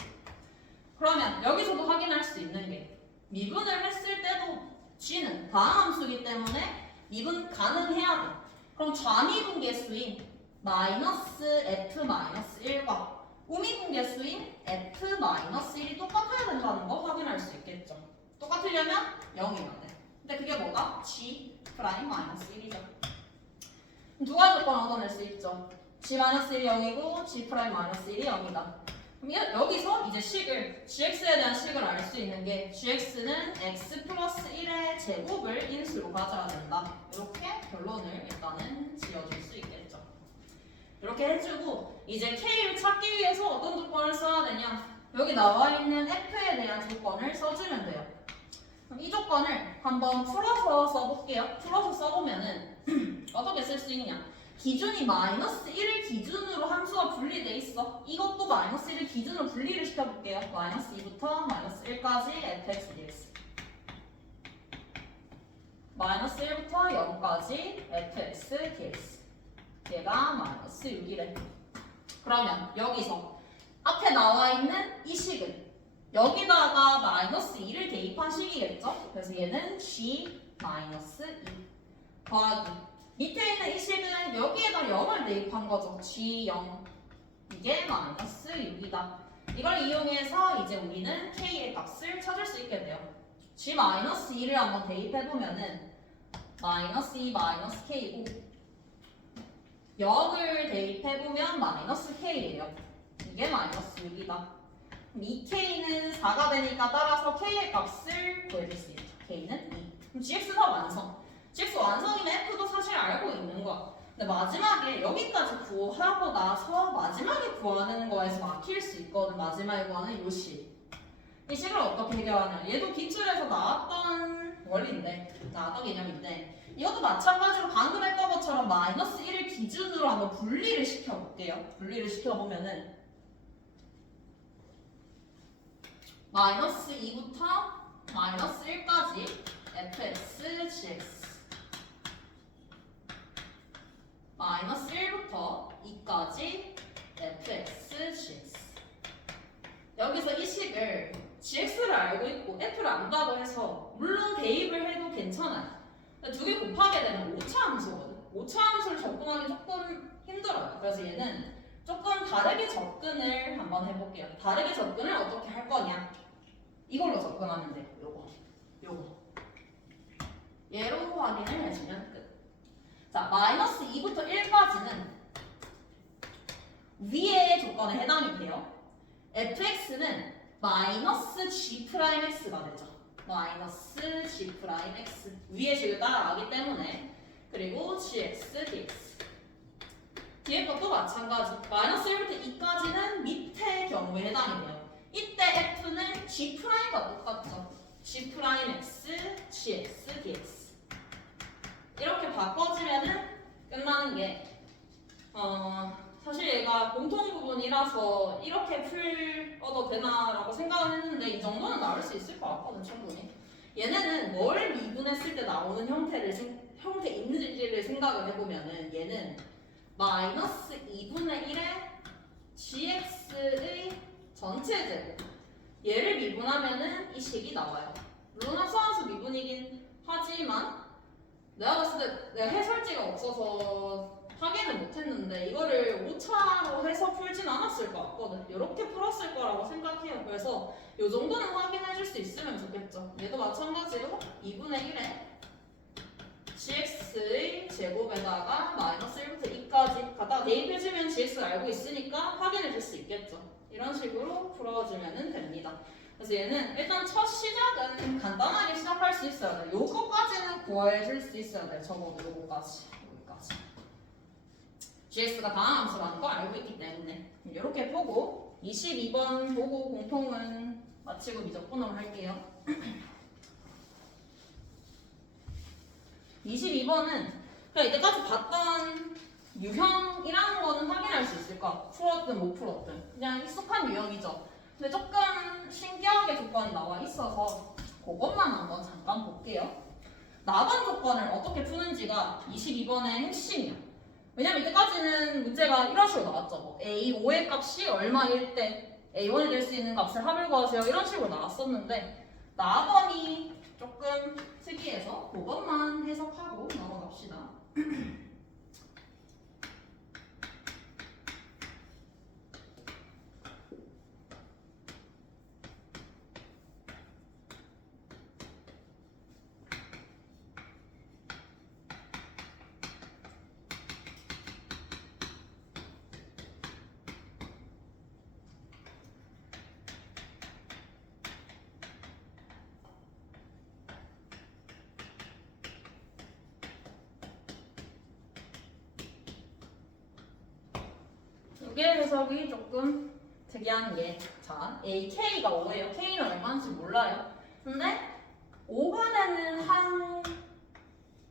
그러면 여기서도 확인할 수 있는 게 미분을 했을 때도 g는 가항함수이기 때문에 미분 가능해야 돼. 그럼 좌미분 계수인 마이너스 f-1과 우미분 계수인 f-1이 똑같아야 된다는 거 확인할 수 있겠죠. 똑같으려면 0이면 돼. 근데 그게 뭐가? g'-1이죠. 두 가지 조건 얻어낼 수 있죠. g-1이 0이고 g'-1이 0이다. 그럼 여기서 이제 식을 gx에 대한 식을 알 수 있는 게 gx는 x 플러스 1의 제곱을 인수로 가져야 된다. 이렇게 결론을 일단은 지어줄 수 있겠죠. 이렇게 해주고 이제 k를 찾기 위해서 어떤 조건을 써야 되냐? 여기 나와 있는 f에 대한 조건을 써주면 돼요. 그럼 이 조건을 한번 풀어서 써볼게요. 풀어서 써보면은 어떻게 쓸 수 있냐? 기준이 마이너스 1을 기준으로 함수가 분리돼 있어. 이것도 마이너스 1을 기준으로 분리를 시켜볼게요. 마이너스 2부터 마이너스 1까지 fx dx. 마이너스 1부터 0까지 fx dx. 얘가 마이너스 6이래. 그러면 여기서 앞에 나와 있는 이 식은 여기다가 마이너스 2를 대입한 식이겠죠? 그래서 얘는 G 마이너스 2 더하기 밑에 있는 이 식은 여기에다 0을 대입한 거죠. G0 이게 마이너스 6이다. 이걸 이용해서 이제 우리는 K의 값을 찾을 수 있게 돼요. G 마이너스 2를 한번 대입해보면은 마이너스 2 마이너스 K고 0을 대입해보면 마이너스 K예요. 이게 마이너스 6이다. 이 K는 4가 되니까 따라서 K의 값을 구해줄 수 있죠. K는 2. 그럼 GX가 완성. GX 완성이면 F도 사실 알고 있는 거야. 근데 마지막에 여기까지 구하고 나서 마지막에 구하는 거에서 막힐 수 있거든. 마지막에 구하는 요 식. 이 식을 어떻게 해결하냐. 얘도 기출에서 나왔던 원리인데, 나왔던 개념인데 이것도 마찬가지로 방금 했던 것처럼 마이너스 1을 기준으로 한번 분리를 시켜볼게요. 분리를 시켜보면은 마이너스 2부터 마이너스 1까지 fx, gx 마이너스 1부터 2까지 fx, gx 여기서 이 식을 gx를 알고 있고 f를 안다고 해서 물론 대입을 해도 괜찮아요. 두 개 곱하게 되면 오차함수거든. 오차함수를 접근하기 조금 힘들어요. 그래서 얘는 조금 다르게 접근을 한번 해볼게요. 다르게 접근을 어떻게 할 거냐? 이걸로 접근하면 돼요. 요거. 얘로 확인을 해주면 끝. 자, 마이너스 2부터 1까지는 위의 조건에 해당이 돼요. fx는 마이너스 g'x가 되죠. 마이너스 g'x 위의 식을 따라가기 때문에 그리고 gx, dx 뒤에 것도 마찬가지. 마이너스 1부터 2까지는 밑의 경우에 해당이 돼요. 이때 f는 g'과 똑같죠. g'x, gx, dx 이렇게 바꿔주면은 끝나는 게 사실 얘가 공통 부분이라서 이렇게 풀어도 되나라고 생각을 했는데 이 정도는 나올 수 있을 것 같거든 충분히. 얘네는 뭘 미분했을 때 나오는 형태 있는지를 생각을 해보면은 얘는 마이너스 2분의 1의 gx의 전체 제곱 얘를 미분하면은 이 식이 나와요. 물론 합성함수 미분이긴 하지만 내가 봤을 때 내가 해설지가 없어서 확인을 못했는데 이거를 오차로 해서 풀진 않았을 것 같거든. 이렇게 풀었을 거라고 생각해요. 그래서 이 정도는 확인해줄 수 있으면 좋겠죠. 얘도 마찬가지로 2분의 1에 gx의 제곱에다가 마이너스 1부터 2까지 갖다가 대입해주면 gx를 알고 있으니까 확인해줄 수 있겠죠. 이런 식으로 풀어주면 됩니다. 그래서 얘는 일단 첫 시작은 간단하게 시작할 수 있어야 돼. 요거까지는 구해줄 수 있어야 돼. 적어도 요거까지. 여기까지. gx가 다항함수라는 거 알고 있기 때문에 이렇게 보고 22번 보고 공통은 마치고 미적분으로 할게요. 22번은 그냥 이때까지 봤던 유형이라는 거는 확인할 수 있을 거야. 풀었든 못 풀었든 그냥 익숙한 유형이죠. 근데 조금 신기하게 조건이 나와 있어서 그것만 한번 잠깐 볼게요. 나번 조건을 어떻게 푸는지가 22번의 핵심이야. 왜냐면 이때까지는 문제가 이런 식으로 나왔죠. 뭐 A5의 값이 얼마일 때 A1이 될 수 있는 값을 합을 구하세요. 이런 식으로 나왔었는데 나번이 조금 특이해서 그것만 해석하고 넘어갑시다. 이게 해석이 조금 특이한 게, 자, AK가 5예요. K는 얼마인지 몰라요. 근데 5반에는 한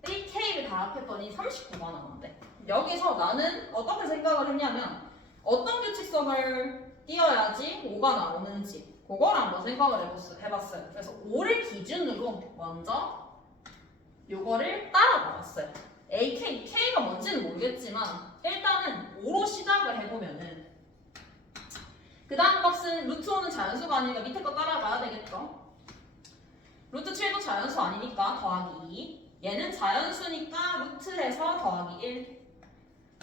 AK를 다 합했더니 39만 원인데 여기서 나는 어떻게 생각을 했냐면 어떤 규칙성을 띄어야지 5가 나오는지 그걸 한번 생각을 해봤어요. 그래서 5를 기준으로 먼저 요거를 따라가봤어요. AK, K가 뭔지는 모르겠지만 일단은 5로 시작을 해보면은 그 다음 값은 루트 5는 자연수가 아니니까 밑에 거 따라가야 되겠죠. 루트 7도 자연수 아니니까 더하기 2. 얘는 자연수니까 루트에서 더하기 1.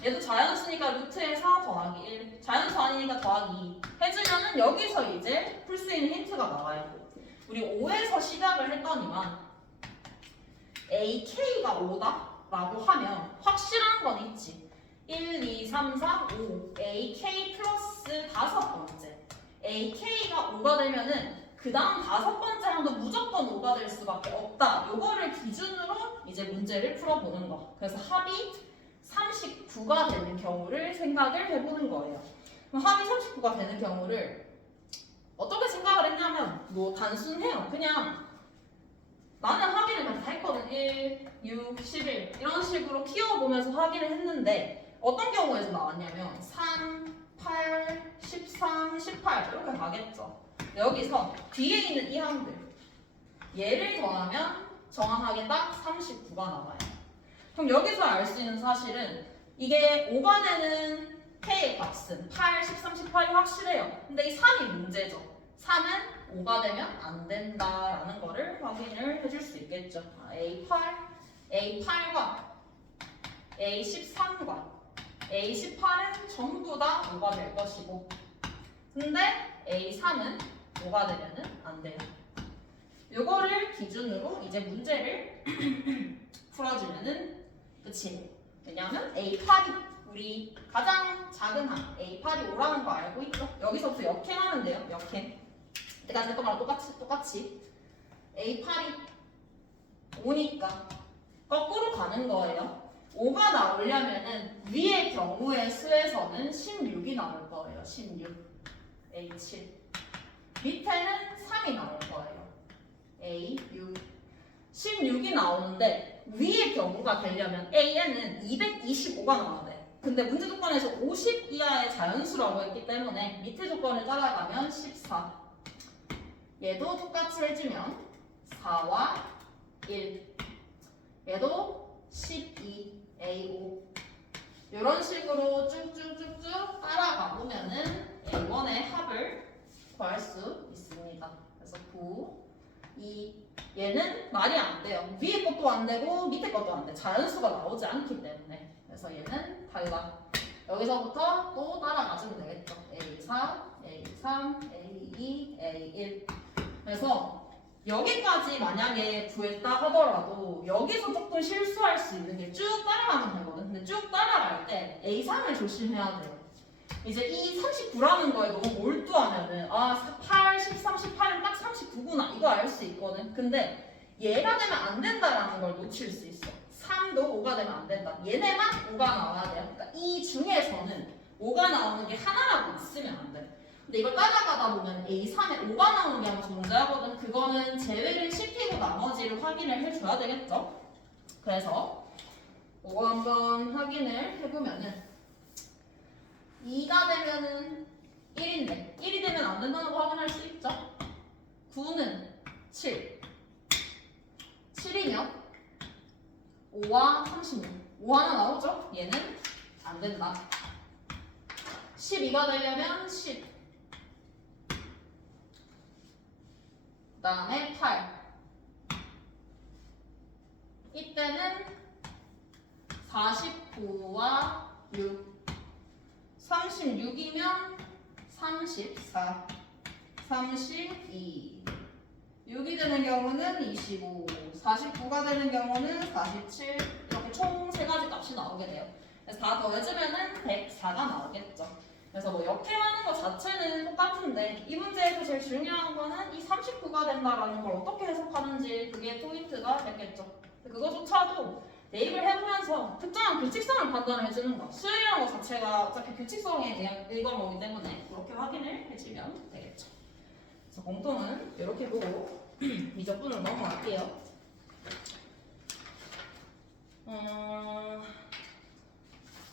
얘도 자연수니까 루트에서 더하기 1. 자연수 아니니까 더하기 2. 해주면은 여기서 이제 풀 수 있는 힌트가 나와요. 우리 5에서 시작을 했더니만 AK가 5다? 라고 하면 확실한 건 있지. 1, 2, 3, 4, 5. AK 플러스 다섯 번째. AK가 5가 되면은 그 다음 다섯 번째 항도 무조건 5가 될 수밖에 없다. 요거를 기준으로 이제 문제를 풀어보는 거. 그래서 합이 39가 되는 경우를 생각을 해보는 거예요. 그럼 합이 39가 되는 경우를 어떻게 생각을 했냐면 뭐 단순해요. 그냥 나는 확인을 그냥 다 했거든. 1, 6, 11 이런 식으로 키워보면서 확인을 했는데 어떤 경우에서 나왔냐면 3, 8, 13, 18 이렇게 가겠죠. 여기서 뒤에 있는 이 항들 얘를 더하면 정확하게 딱 39가 나와요. 그럼 여기서 알 수 있는 사실은 이게 5가 되는 K의 값은 8, 13, 18이 확실해요. 근데 이 3이 문제죠. 3은 5가 되면 안 된다라는 거를 확인을 해줄 수 있겠죠. A8, A8과 A13과 A18은 전부 다 5가 될 것이고 근데 A3은 5가 되면은 안 돼요. 요거를 기준으로 이제 문제를 풀어주면은 끝이에요. 왜냐하면 A8이 우리 가장 작은 항 A8이 5라는 거 알고 있죠? 여기서부터 역행하면 돼요. 역행. 내가 했던 거랑 똑같이 A8이 5니까 거꾸로 가는 거예요. 5가 나오려면은 위의 경우의 수에서는 16이 나올 거예요. 16 A7 밑에는 3이 나올 거예요. A6 16이 나오는데 위의 경우가 되려면 AN은 225가 나와야 돼. 근데 문제 조건에서 50 이하의 자연수라고 했기 때문에 밑에 조건을 따라가면 14 얘도 똑같이 해주면 4와 1 얘도 12 A5 이런 식으로 쭉쭉쭉쭉 따라가 보면은 A1의 합을 구할 수 있습니다. 그래서 9, 2 얘는 말이 안 돼요. 위에 것도 안 되고 밑에 것도 안 돼. 자연수가 나오지 않기 때문에. 그래서 얘는 달라. 여기서부터 또 따라가시면 되겠죠. A4, A3, A2, A1. 그래서 여기까지 만약에 구했다 하더라도 여기서 조금 실수할 수 있는 게 쭉 따라가면 되거든. 근데 쭉 따라갈 때 A3을 조심해야 돼요. 이제 이 39라는 거에 너무 몰두하면은 8, 13, 18은 딱 39구나 이거 알 수 있거든. 근데 얘가 되면 안 된다라는 걸 놓칠 수 있어. 3도 5가 되면 안 된다. 얘네만 5가 나와야 돼요. 그러니까 이 중에서는 5가 나오는 게 하나라도 있으면 안 돼. 근데 이걸 따라가다 보면 A3에 5가 나오는 게 항상 존재하거든. 그거는 제외를 시키고 나머지를 확인을 해줘야 되겠죠. 그래서 이거 한번 확인을 해보면은 2가 되면은 1인데 1이 되면 안 된다는 거 확인할 수 있죠. 9는 7 7이면 5와 36 5 하나 나오죠? 얘는 안 된다. 12가 되려면 10 그 다음에 8 이때는 49와 6 36이면 34 32 6이 되는 경우는 25 49가 되는 경우는 47 이렇게 총 3가지 값이 나오게 돼요. 그래서 다 더해주면은 104가 나오겠죠. 그래서 뭐 역행하는 것 자체는 똑같은데 이 문제에서 제일 중요한 거는 이 39가 된다라는 걸 어떻게 해석하는지 그게 포인트가 됐겠죠. 그거조차도 대입을 해보면서 특정한 규칙성을 판단해주는 거. 수열이라는 것 자체가 어차피 규칙성에 대한 일과목이기 때문에 그렇게 확인을 해주면 되겠죠. 그래서 공통은 이렇게 보고 미적분으로 넘어갈게요.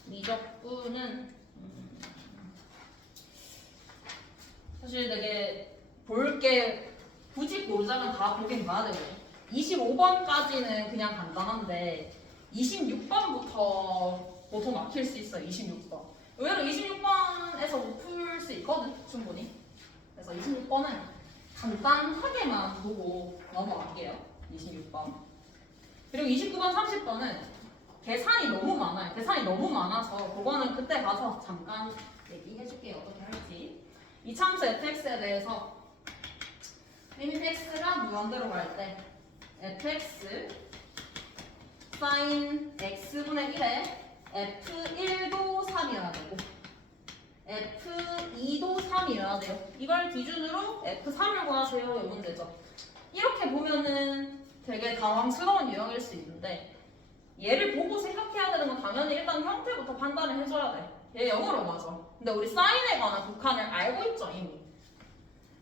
미적분은 사실 되게 볼 게 굳이 보자면 다 보긴 봐야 되고 25번까지는 그냥 간단한데 26번부터 보통 막힐 수 있어요. 26번 의외로 26번에서 못 풀 수 있거든, 충분히. 그래서 26번은 간단하게만 보고 넘어갈게요. 26번. 그리고 29번, 30번은 계산이 너무 많아요. 계산이 너무 많아서 그거는 그때 가서 잠깐 얘기해줄게요. 어떻게 할지. 이참수 fx에 대해서 리미트 x가 무한대로 갈 때 fx sin x분의 1에 f1도 3이어야 되고 f2도 3이어야 돼요. 이걸 기준으로 f3을 구하세요. 이 문제죠. 이렇게 보면은 되게 당황스러운 유형일 수 있는데 얘를 보고 생각해야 되는 건 당연히 일단 형태부터 판단을 해줘야 돼. 얘 영어로 맞아. 근데 우리 사인에 관한 극한을 알고 있죠, 이미.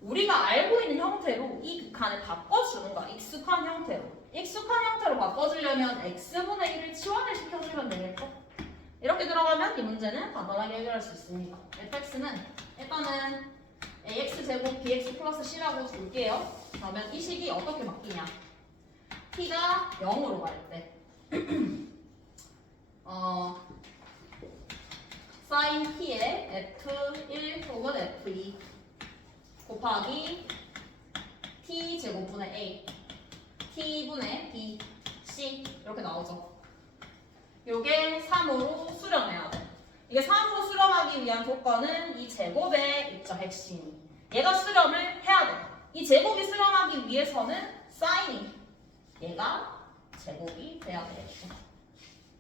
우리가 알고 있는 형태로 이 극한을 바꿔주는 거야. 익숙한 형태로. 익숙한 형태로 바꿔주려면 x분의 1을 치환을 시켜주면 되겠죠? 이렇게 들어가면 이 문제는 간단하게 해결할 수 있습니다. fx는 일단은 ax제곱 bx 플러스 c라고 줄게요. 그러면 이 식이 어떻게 바뀌냐? t가 0으로 갈 때 sin t의 f1 혹은 f2 곱하기 t 제곱분의 a t분의 b c 이렇게 나오죠. 요게 3으로 수렴해야 돼. 이게 3으로 수렴하기 위한 조건은 이 제곱에 있죠, 핵심이. 얘가 수렴을 해야 돼. 이 제곱이 수렴하기 위해서는 사인이 얘가 제곱이 돼야 되겠죠.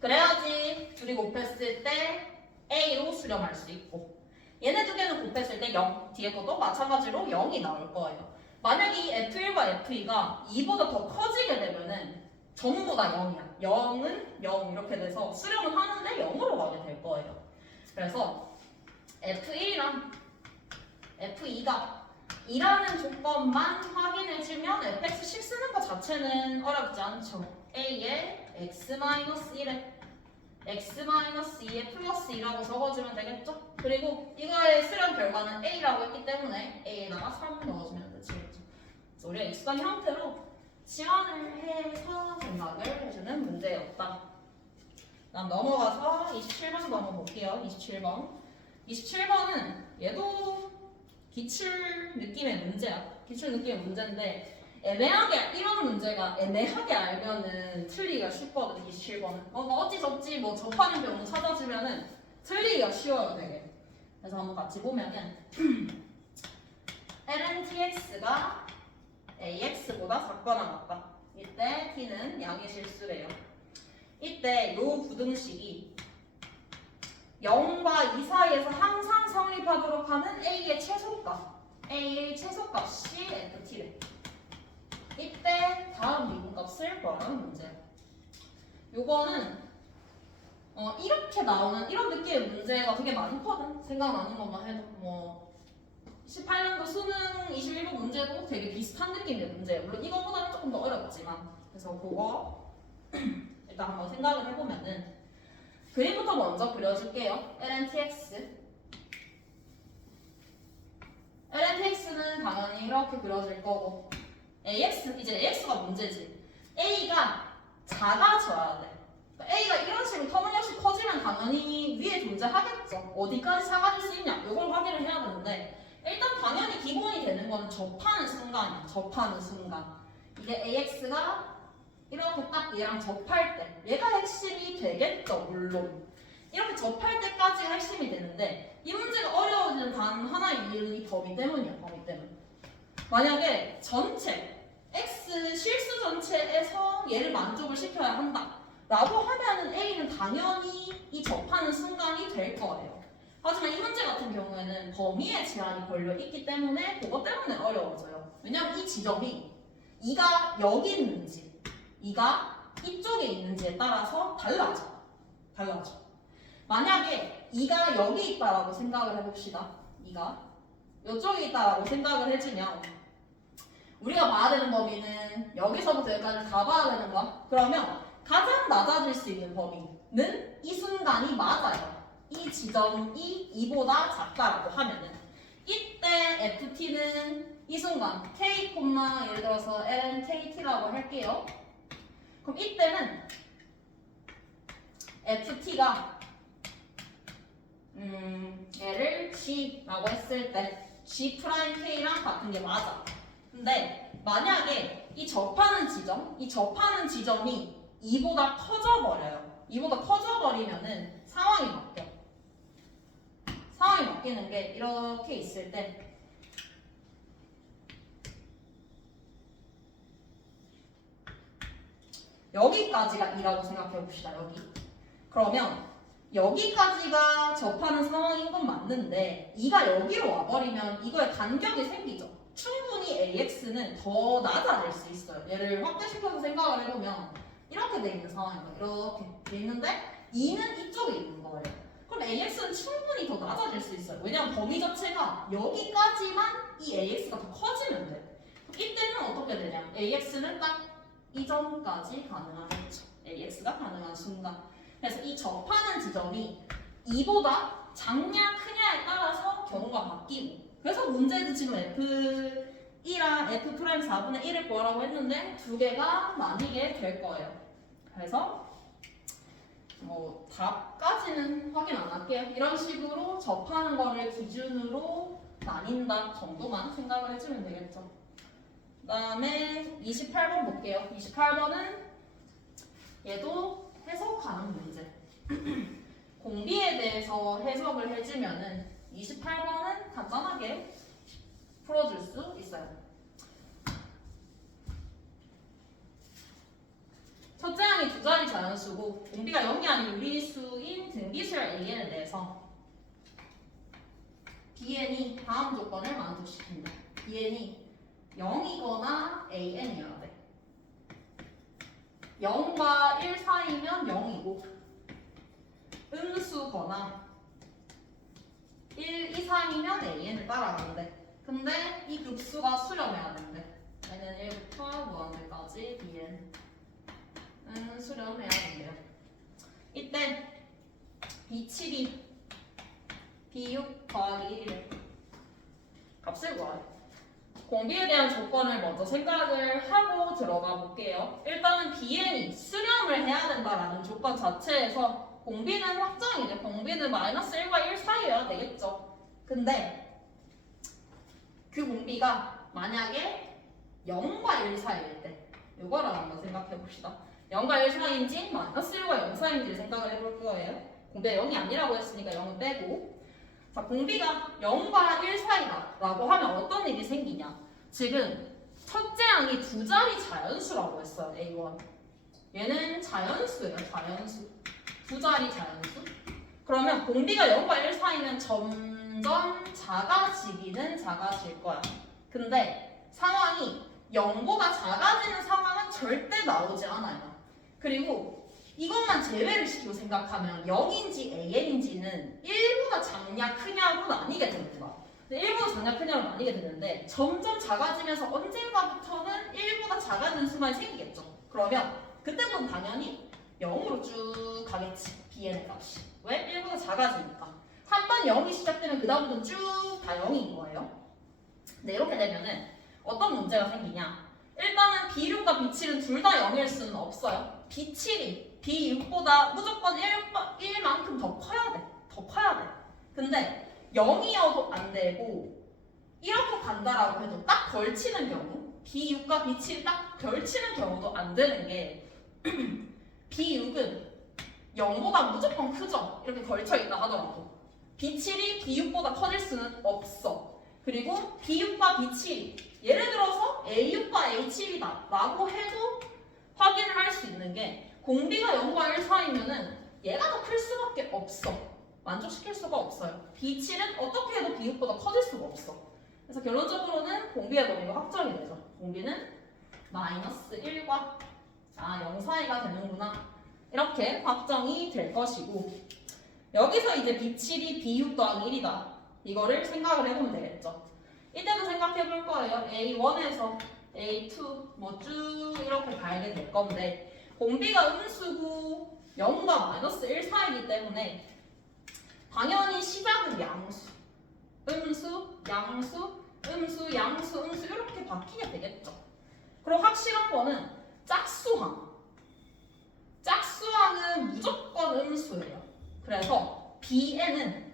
그래야지 둘이 곱했을 때 a로 수렴할 수 있고 얘네 두 개는 곱했을 때 0, 뒤에 것도 마찬가지로 0이 나올 거예요. 만약에 이 f1과 f2가 2보다 더 커지게 되면은 전부 다 0이야. 0은 0 이렇게 돼서 수렴은 하는데 0으로 가게 될 거예요. 그래서 f1이랑 f2가 2라는 조건만 확인해주면 fx식 쓰는 것 자체는 어렵지 않죠. a에 x-1에 x-2에 플러스 2라고 적어주면 되겠죠? 그리고 이거의 수렴 결과는 a라고 했기 때문에 a에다가 3 넣어주면 되겠죠. 그래서 우리가 익숙한 형태로 치환을 해서 생각을 해주는 문제였다. 다음 넘어가서 27번 한번 볼게요. 27번. 27번은 얘도 기출 느낌의 문제야. 기출 느낌의 문제인데 애매하게 이런 문제가 애매하게 알면은 틀리기가 쉽거든. 27번은 뭔가 어찌저찌 뭐 접하는 경우 찾아주면은 틀리기가 쉬워요, 되게. 그래서 한번 같이 보면은 ln tx가 ax보다 작거나 같다. 이때 t는 양의 실수래요. 이때 요 부등식이 0과 2 사이에서 항상 성립하도록 하는 a의 최소값, a의 최소값이 ft래. 이때 다음 미분값을 구하라는 문제야. 요거는 이렇게 나오는 이런 느낌의 문제가 되게 많거든. 생각나는 것만 해도 뭐 18년도 수능 21번 문제도 되게 비슷한 느낌의 문제예요. 물론 이거보다는 조금 더 어렵지만. 그래서 그거 일단 한번 생각을 해보면은 그림부터 먼저 그려줄게요. ln tx ln tx는 당연히 이렇게 그려질 거고 ax, 이제 ax가 문제지. a가 작아져야 돼. 그러니까 a가 이런 식으로 터무니없이 커지면 당연히 위에 존재하겠죠. 어디까지 작아질 수 있냐 이걸 확인을 해야 되는데 일단 당연히 기본이 되는 거는 접하는 순간이야. 접하는 순간. 이게 ax가 이렇게 딱 얘랑 접할 때 얘가 핵심이 되겠죠. 물론 이렇게 접할 때까지가 핵심이 되는데 이 문제가 어려워지는 단 하나의 이유는 이 범위 때문이야. 범위 때문. 만약에 전체 x 실수 전체에서 얘를 만족을 시켜야 한다 라고 하면은 a는 당연히 이 접하는 순간이 될 거예요. 하지만 이 문제 같은 경우에는 범위에 제한이 걸려 있기 때문에 그것 때문에 어려워져요. 왜냐면 이 지점이 2가 여기 있는지 2가 이쪽에 있는지에 따라서 달라져. 만약에 2가 여기 있다라고 생각을 해봅시다. 2가 이쪽에 있다라고 생각을 해주면 우리가 봐야 되는 범위는 여기서부터 여기까지 다 봐야 되는 거야. 그러면 가장 낮아질 수 있는 범위는 이 순간이 맞아요. 이 지점이 2보다 작다라고 하면은 이때 ft는 이 순간 k, 예를 들어서 ln kt라고 할게요. 그럼 이때는 ft가 C라고 했을 때 G'K랑 같은 게 맞아. 근데 만약에 이 접하는 지점이 2보다 커져버려요. 2보다 커져버리면은 상황이 바뀌어. 상황이 바뀌는 게 이렇게 있을 때 여기까지가 2라고 생각해 봅시다. 여기. 그러면 여기까지가 접하는 상황인 건 맞는데 2가 여기로 와버리면 이거에 간격이 생기죠. 충분히 AX는 더 낮아질 수 있어요. 얘를 확대시켜서 생각을 해보면 이렇게 돼 있는 상황이에요. 이렇게 돼 있는데 2는 이쪽에 있는 거예요. 그럼 AX는 충분히 더 낮아질 수 있어요. 왜냐하면 범위 자체가 여기까지만 이 AX가 더 커지면 돼. 이때는 어떻게 되냐? AX는 딱 이 점까지 가능하겠죠. AX가 가능한 순간. 그래서 이 접하는 지점이 2보다 작냐 크냐에 따라서 경우가 바뀌고 그래서 문제에서 지금 F2랑 F'4분의 1을 구하라고 했는데 두 개가 나뉘게 될 거예요. 그래서 뭐 답까지는 확인 안 할게요. 이런 식으로 접하는 거를 기준으로 나뉜다 정도만 생각을 해주면 되겠죠. 그 다음에 28번 볼게요. 28번은 얘도 해석하는 문제. 공비에 대해서 해석을 해주면은 28번은 간단하게 풀어줄 수 있어요. 첫째 항이 두 자리 자연수고 공비가 0이 아닌 유리수인 등비수열 AN에 대해서 BN이 다음 조건을 만족시킨다. BN이 0이거나 AN이어야 돼. 0과 1 사이면 0이고 음수거나 1 이상이면 AN을 따라가는데 근데 이 급수가 수렴해야 되는데 얘는 1부터 무한대까지 BN은 수렴해야 된대요. 이때 B7이 B6 더하기 1을 값을 구하래. 공비에 대한 조건을 먼저 생각을 하고 들어가 볼게요. 일단은 BN이 수렴을 해야 된다라는 조건 자체에서 공비는 확정이죠. 공비는 마이너스 1과 1 사이여야 되겠죠. 근데 그 공비가 만약에 0과 1 사이일 때 이거를 한번 생각해 봅시다. 0과 1 사이인지 마이너스 1과 0 사이인지 생각을 해볼 거예요. 공비가 0이 아니라고 했으니까 0은 빼고 자, 공비가 0과 1 사이다라고 하면 어떤 일이 생기냐? 지금 첫째 항이 두 자리 자연수라고 했어요. A1. 얘는 자연수예요. 자연수. 두 자리 자연수. 그러면 공비가 0과 1 사이면 점점 작아지기는 작아질 거야. 근데 상황이 0보다 작아지는 상황은 절대 나오지 않아요. 그리고 이것만 제외를 시키고 생각하면 0인지 AN인지는 1보다 작냐 크냐로 나뉘게 되는 거야. 1보다 작냐 크냐로 나뉘게 되는데 점점 작아지면서 언젠가부터는 1보다 작아지는 순간이 생기겠죠. 그러면 그때부터는 당연히 0으로 쭉 가겠지. BN의 값이. 왜? 1보다 작아지니까. 한 번 0이 시작되면 그 다음부터는 쭉 다 0인 거예요. 근데 이렇게 되면은 어떤 문제가 생기냐. 일단은 B6과 B7은 둘 다 0일 수는 없어요. B7이 B6보다 무조건 1만큼 더 커야 돼. 더 커야 돼. 근데 0이어도 안 되고 이렇게 간다라고 해도 딱 걸치는 경우 B6과 B7이 딱 걸치는 경우도 안 되는 게 B6은 0보다 무조건 크죠. 이렇게 걸쳐있다 하더라도 B7이 B6보다 커질 수는 없어. 그리고 B6과 B7이 예를 들어서 A6과 A7이다 라고 해도 확인을 할 수 있는 게 공비가 0과 1 사이면은 얘가 더 클 수밖에 없어. 만족시킬 수가 없어요. B7은 어떻게 해도 B6보다 커질 수가 없어. 그래서 결론적으로는 공비의 범위가 확정이 되죠. 공비는 마이너스 1과 0 사이가 되는구나. 이렇게 확정이 될 것이고 여기서 이제 B7이 B6 더하기 1이다. 이거를 생각을 해보면 되겠죠. 이때도 생각해 볼 거예요. A1에서 A2 뭐 쭉 이렇게 가게 될 건데 공비가 음수고 0과 마이너스 1 사이이기 때문에 당연히 시작은 양수, 음수, 양수, 음수, 양수, 음수 이렇게 바뀌게 되겠죠. 그리고 확실한 거는 짝수항. 짝수항은 무조건 음수예요. 그래서 Bn은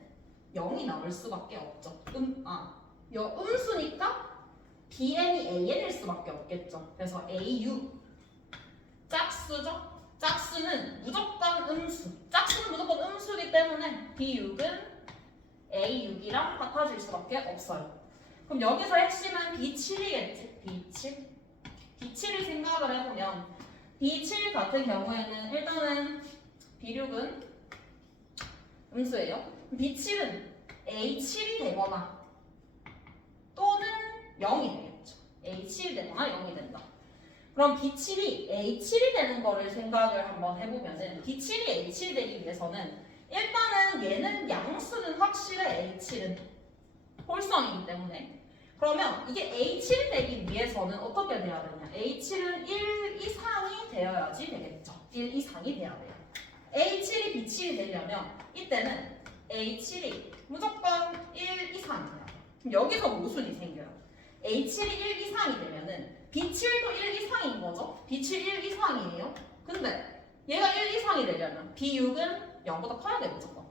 0이 나올 수밖에 없죠. 음수니까 bn이 an일 수밖에 없겠죠. 그래서 au 짝수죠. 짝수는 무조건 음수. 짝수는 무조건 음수이기 때문에 b6은 a6이랑 같아질 수밖에 없어요. 그럼 여기서 핵심은 b7이겠지. b7. b7을 생각을 해보면 b7 같은 경우에는 일단은 b6은 음수예요. b7은 a7이 되거나 또는 0이 되겠죠. a7이 되거나 0이 된다. 그럼 b7이 a7이 되는 거를 생각을 한번 해보면은 b7이 a7이 되기 위해서는 일단은 얘는 양수는 확실해. a7은 홀성이기 때문에. 그러면 이게 a7이 되기 위해서는 어떻게 돼야 되냐? a7은 1 이상이 되어야지 되겠죠. 1 이상이 돼야 돼요. a7이 b7이 되려면 이때는 a7이 무조건 1 이상이 돼요. 그럼 여기서 모순이 생겨요. a7이 1 이상이 되면은 b7도 1 이상인 거죠? b7 1 이상이에요. 근데 얘가 1 이상이 되려면 b6은 0보다 커야 돼 무조건.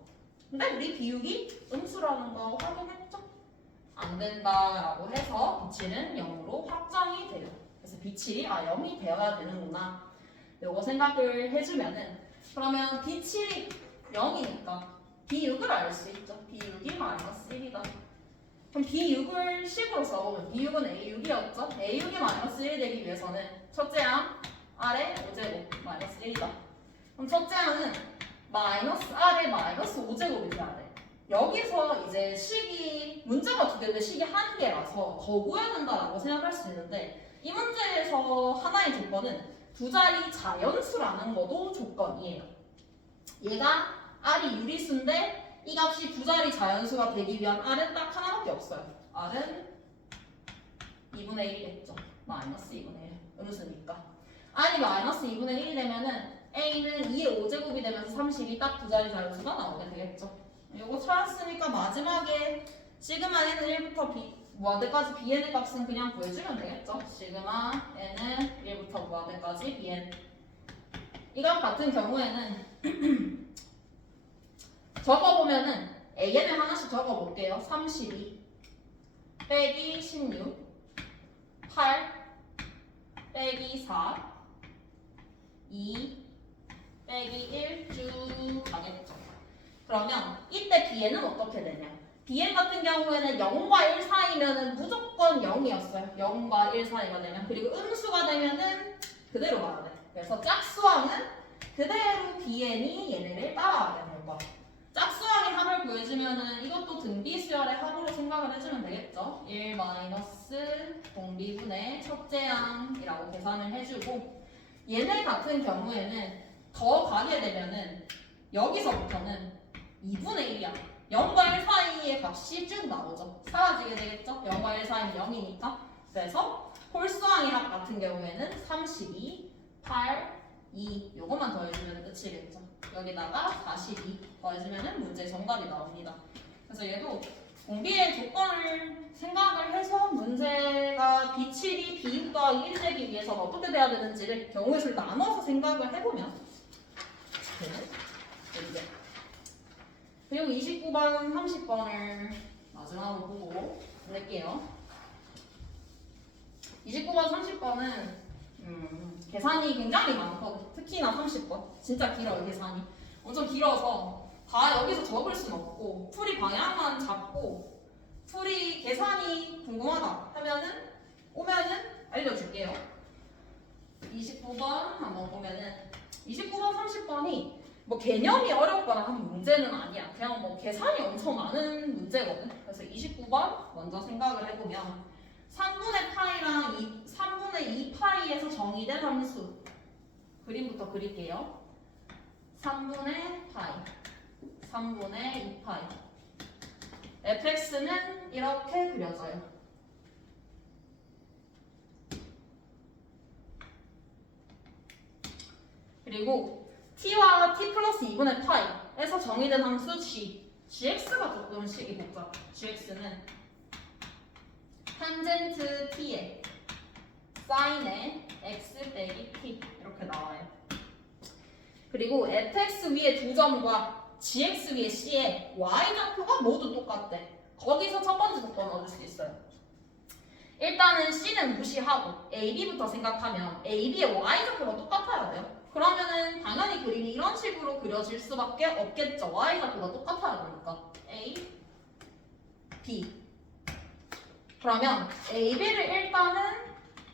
근데 우리 b6이 음수라는 거 확인했죠? 안 된다라고 해서 b7은 0으로 확정이 돼요. 그래서 b7이 0이 되어야 되는구나. 요거 생각을 해주면은 그러면 b7이 0이니까 b6을 알 수 있죠. b6이 마이너스 1이다. 그럼 b6을 식으로 써보면 b6은 a6이었죠. a6이 마이너스 1이 되기 위해서는 첫째 항 아래 5제곱 마이너스 1이다. 그럼 첫째 항은 마이너스 아래 마이너스 5제곱이 돼야 돼. 여기서 이제 식이 문제가 두 개인데 식이 한 개라서 더 구해야 된다라고 생각할 수 있는데 이 문제에서 하나의 조건은 두 자리 자연수라는 것도 조건이에요. 얘가 R이 유리수인데 이 값이 두 자리 자연수가 되기 위한 R은 딱 하나밖에 없어요. R은 2분의 1이겠죠. 마이너스 2분의 1. 음수니까. R이 마이너스 2분의 1이 되면은 A는 2의 5제곱이 되면서 30이 딱 두 자리 자연수가 나오게 되겠죠. 요거 찾았으니까 마지막에 시그마 n은 1부터 무한대까지 bn의 값은 그냥 구해주면 되겠죠. 시그마 n은 1부터 무한대까지 bn. 이것 같은 경우에는 적어보면은 an을 하나씩 적어볼게요. 32 빼기 16 8 빼기 4 2 빼기 1 쭉 가겠죠. 그러면 이때 bn은 어떻게 되냐? bn 같은 경우에는 0과 1 사이면은 무조건 0이었어요. 0과 1 사이가 되면. 그리고 음수가 되면은 그대로 가야 돼. 그래서 짝수항은 그대로 bn이 얘네를 따라가게 될 거야. 짝수항의 합을 구해주면은 이것도 등비 수열의 합으로 생각을 해주면 되겠죠. 1 마이너스 공비분의 첫째 항이라고 계산을 해주고 얘네 같은 경우에는 더 가게 되면은 여기서부터는 2분의 1이야. 0과 1 사이의 값이 쭉 나오죠. 사라지게 되겠죠? 0과 1 사이는 0이니까. 그래서 홀수항의 합 같은 경우에는 32, 8, 2 요것만 더해주면 끝이겠죠. 여기다가 42 더해주면 문제 정답이 나옵니다. 그래서 얘도 공비의 조건을 생각을 해서 문제가 B7이 B6과 1이 되기 위해서는 어떻게 돼야 되는지를 경우의 수를 나눠서 생각을 해보면 이제 그리고 29번, 30번을 마지막으로 보고 낼게요. 29번, 30번은 계산이 굉장히 많거든. 특히나 30번. 진짜 길어요, 계산이. 엄청 길어서 다 여기서 적을 순 없고 풀이 방향만 잡고 풀이 계산이 궁금하다 하면은 오면은 알려줄게요. 29번 한번 보면은 29번, 30번이 뭐 개념이 어렵거나 한 문제는 아니야. 그냥 뭐 계산이 엄청 많은 문제거든. 그래서 29번 먼저 생각을 해보면 3분의 파이랑 3분의 2파이에서 정의된 함수 그림부터 그릴게요. 3분의 파이 3분의 2파이 fx는 이렇게 그려져요. 그리고 t와 t 플러스 2분의 파이에서 정의된 함수 g gx가 조금 식이 복잡해. gx는 탄젠트 t에 사인의 x 빼기 t 이렇게 나와요. 그리고 fx 위에 두 점과 gx 위에 c에 y좌표가 모두 똑같대. 거기서 첫 번째 조건 얻을 수 있어요. 일단은 c는 무시하고 ab부터 생각하면 ab의 y좌표가 똑같아야 돼요. 그러면은 당연히 그림이 이런 식으로 그려질 수밖에 없겠죠. y좌표가 똑같아야 되니까. a, b. 그러면 ab를 일단은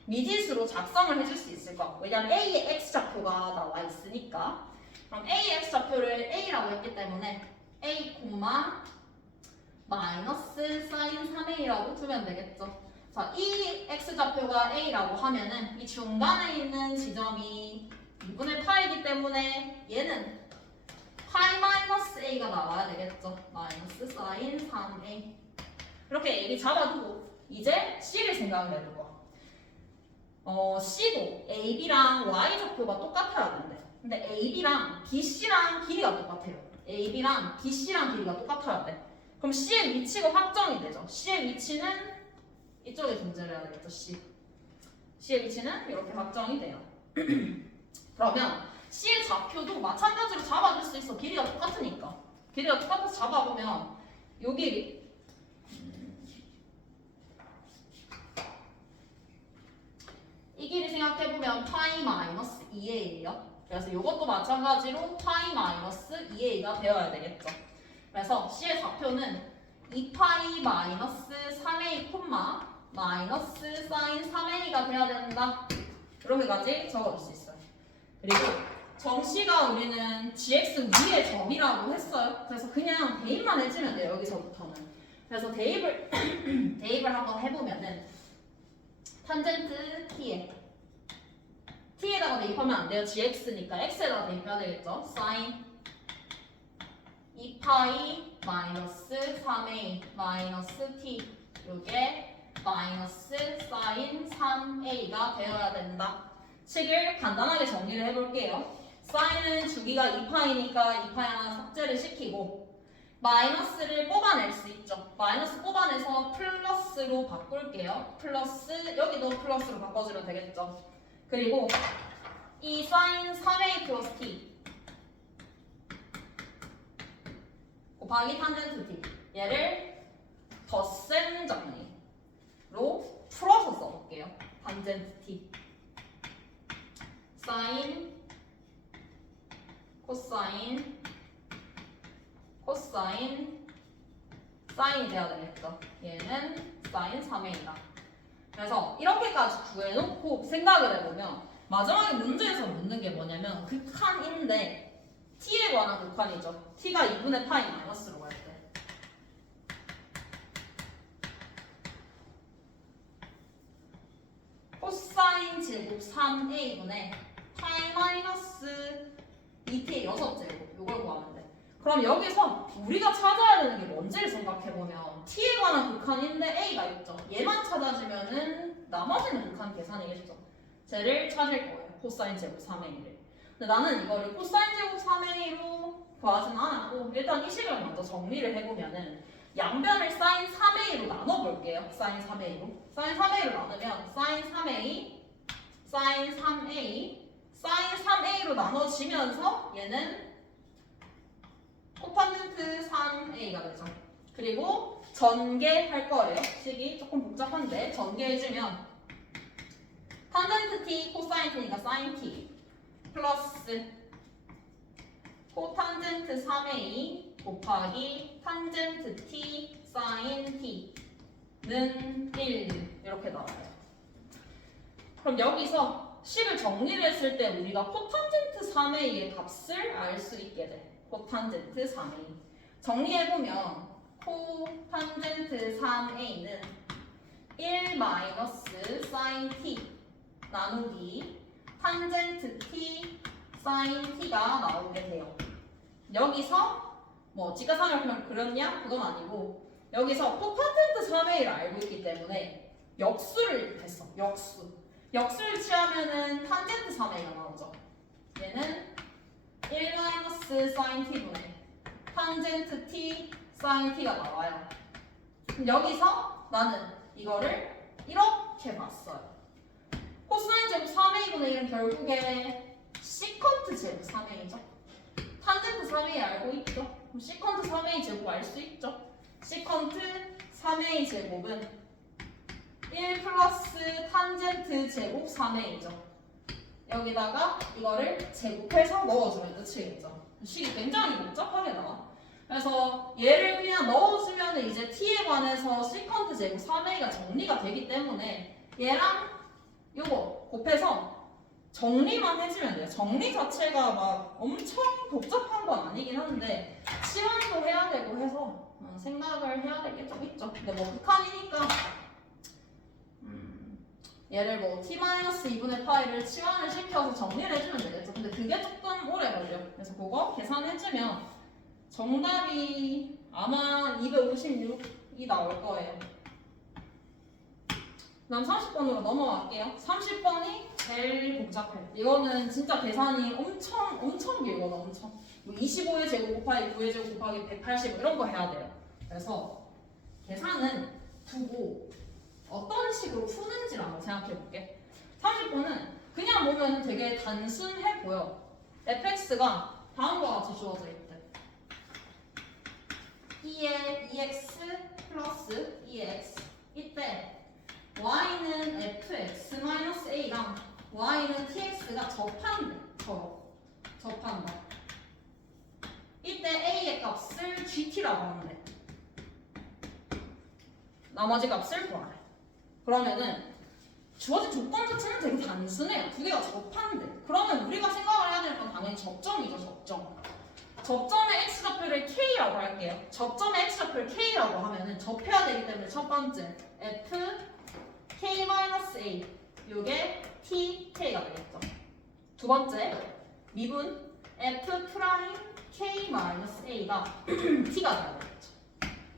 미지수로 작성을 해줄 수 있을 것 같고, 왜냐면 a의 x좌표가 나와 있으니까. 그럼 a의 x좌표를 a라고 했기 때문에 a, 마이너스 사인 3a라고 두면 되겠죠. 자, 이 x좌표가 a라고 하면은 이 중간에 있는 지점이 2분의 파이기 때문에 얘는 파이 마이너스 a가 나와야 되겠죠. 마이너스 사인 3a. 이렇게 a 잡아두고 이제 c를 생각을 해볼 거야. c도 ab랑 y좌표가 똑같아야 된대. 근데 ab랑 bc랑 길이가 똑같아요. ab랑 bc랑 길이가 똑같아야 돼. 그럼 c의 위치가 확정이 되죠. c의 위치는 이쪽에 존재를 해야 되겠죠. c의 위치는 이렇게 확정이 돼요. 그러면 c의 좌표도 마찬가지로 잡아줄 수 있어. 길이가 똑같으니까. 길이가 똑같아서 잡아보면 여기 이 길이 생각해보면 파이 마이너스 2a예요. 그래서 이것도 마찬가지로 파이 마이너스 2a가 되어야 되겠죠. 그래서 c의 좌표는 2파이 마이너스 3a 콤마 마이너스 사인 3a가 돼야 된다. 이렇게까지 적어줄 수 있어요. 그리고 정시가 우리는 gx 위의 점이라고 했어요. 그래서 그냥 대입만 해주면 돼요. 여기서부터는. 그래서 대입을 한번 해보면은 탄젠트 t에다가 대입하면 안 돼요. gx니까 x에다가 대입해야 되겠죠. 사인 2파이 마이너스 3a 마이너스 t 이게 마이너스 사인 3a가 되어야 된다. 식을 간단하게 정리를 해볼게요. 사인은 주기가 2파이니까 2파이 하나 삭제를 시키고 마이너스를 뽑아낼 수 있죠. 마이너스 뽑아내서 플러스로 바꿀게요. 플러스, 여기도 플러스로 바꿔주면 되겠죠. 그리고 이 사인 3a 플러스 t 곱하기 탄젠트 t 얘를 덧셈 정리로 풀어서 써볼게요. 탄젠트 t 사인 코사인 사인이 돼야 되겠죠. 얘는 사인 3a다. 그래서 이렇게까지 구해놓고 생각을 해보면 마지막에 문제에서 묻는 게 뭐냐면 극한인데 t에 관한 극한이죠. t가 2분의 파이 마이너스로 갈 때. 코사인 제곱 3a분의 파이 마이너스 2t의 6제곱 이걸 구하면 돼. 그럼 여기서 우리가 찾아야 되는 게 뭔지를 생각해보면 t에 관한 극한인데 a가 있죠. 얘만 찾아주면은 나머지는 극한 계산이겠죠. 쟤를 찾을 거예요. 코사인 제곱 3a를. 근데 나는 이거를 코사인 제곱 3a로 구하진 않았고 일단 이 식을 먼저 정리를 해보면은 양변을 사인 3a로 나눠볼게요. 사인 3a로. 사인 3a로 나누면 사인 3a, 사인 3a, 사인 3a로 나눠지면서 얘는 코탄젠트 3a가 되죠. 그리고 전개할 거예요. 식이 조금 복잡한데 전개해주면 탄젠트 t 코사인 t니까 사인 t 플러스 코탄젠트 3a 곱하기 탄젠트 t 사인 t는 1 이렇게 나와요. 그럼 여기서 식을 정리를 했을 때 우리가 코탄젠트 3a의 값을 알 수 있게 돼. 코탄젠트 3a 정리해보면 코탄젠트 3a는 1 마이너스 사인 t 나누기 탄젠트 t 사인 t가 나오게 돼요. 여기서 뭐 직각삼각형 그렸냐? 그건 아니고 여기서 코탄젠트 3a를 알고 있기 때문에 역수를 했어. 역수를 취하면은 탄젠트 3a가 나오죠. 얘는 1 마이너스 사인 t분의 탄젠트 t 사인 t가 나와요. 그럼 여기서 나는 이거를 이렇게 봤어요. 코사인 제곱 3a분의 1은 결국에 시컨트 제곱 3a죠. 탄젠트 3a 알고 있죠? 그럼 시컨트 3a 제곱 알 수 있죠? 시컨트 3a 제곱은 1 플러스 탄젠트 제곱 3a죠. 여기다가 이거를 제곱해서 넣어주면 끝이겠죠. 식이 굉장히 복잡하게 나와. 그래서 얘를 그냥 넣어주면 이제 t에 관해서 시컨트 제곱 3a가 정리가 되기 때문에 얘랑 요거 곱해서 정리만 해주면 돼요. 정리 자체가 막 엄청 복잡한 건 아니긴 한데 치환도 해야 되고 해서 생각을 해야 될 게 좀 있죠. 근데 뭐 극한이니까 얘를 뭐 t-2분의 파이를 치환을 시켜서 정리를 해주면 되겠죠. 근데 그게 조금 오래 걸려. 그래서 그거 계산해주면 정답이 아마 256이 나올 거예요. 그다음 30번으로 넘어갈게요. 30번이 제일 복잡해. 이거는 진짜 계산이 엄청 길거든. 엄청. 뭐 25의 제곱 곱하기 9의 제곱 곱하기 180 이런 거 해야 돼요. 그래서 계산은 두고 어떤 식으로 푸는지를 한번 생각해 볼게. 30번은 그냥 보면 되게 단순해 보여. fx가 다음과 같이 주어져 있대. 2의 2x 플러스 2x. 이때 y는 fx-a랑 y는 tx가 접한대. 접한다. 이때 a의 값을 gt라고 하는데 나머지 값을 구하래. 그러면은 주어진 조건 자체는 되게 단순해요. 두 개가 접한대. 그러면 우리가 생각을 해야 되는 건 당연히 접점이죠. 접점. 접점의 x좌표를 k라고 할게요. 접점의 x좌표를 k라고 하면은 접해야 되기 때문에 첫 번째 f k-a 요게 t k가 되겠죠. 두 번째 미분 f 프라임 k-a가 t가 되겠죠.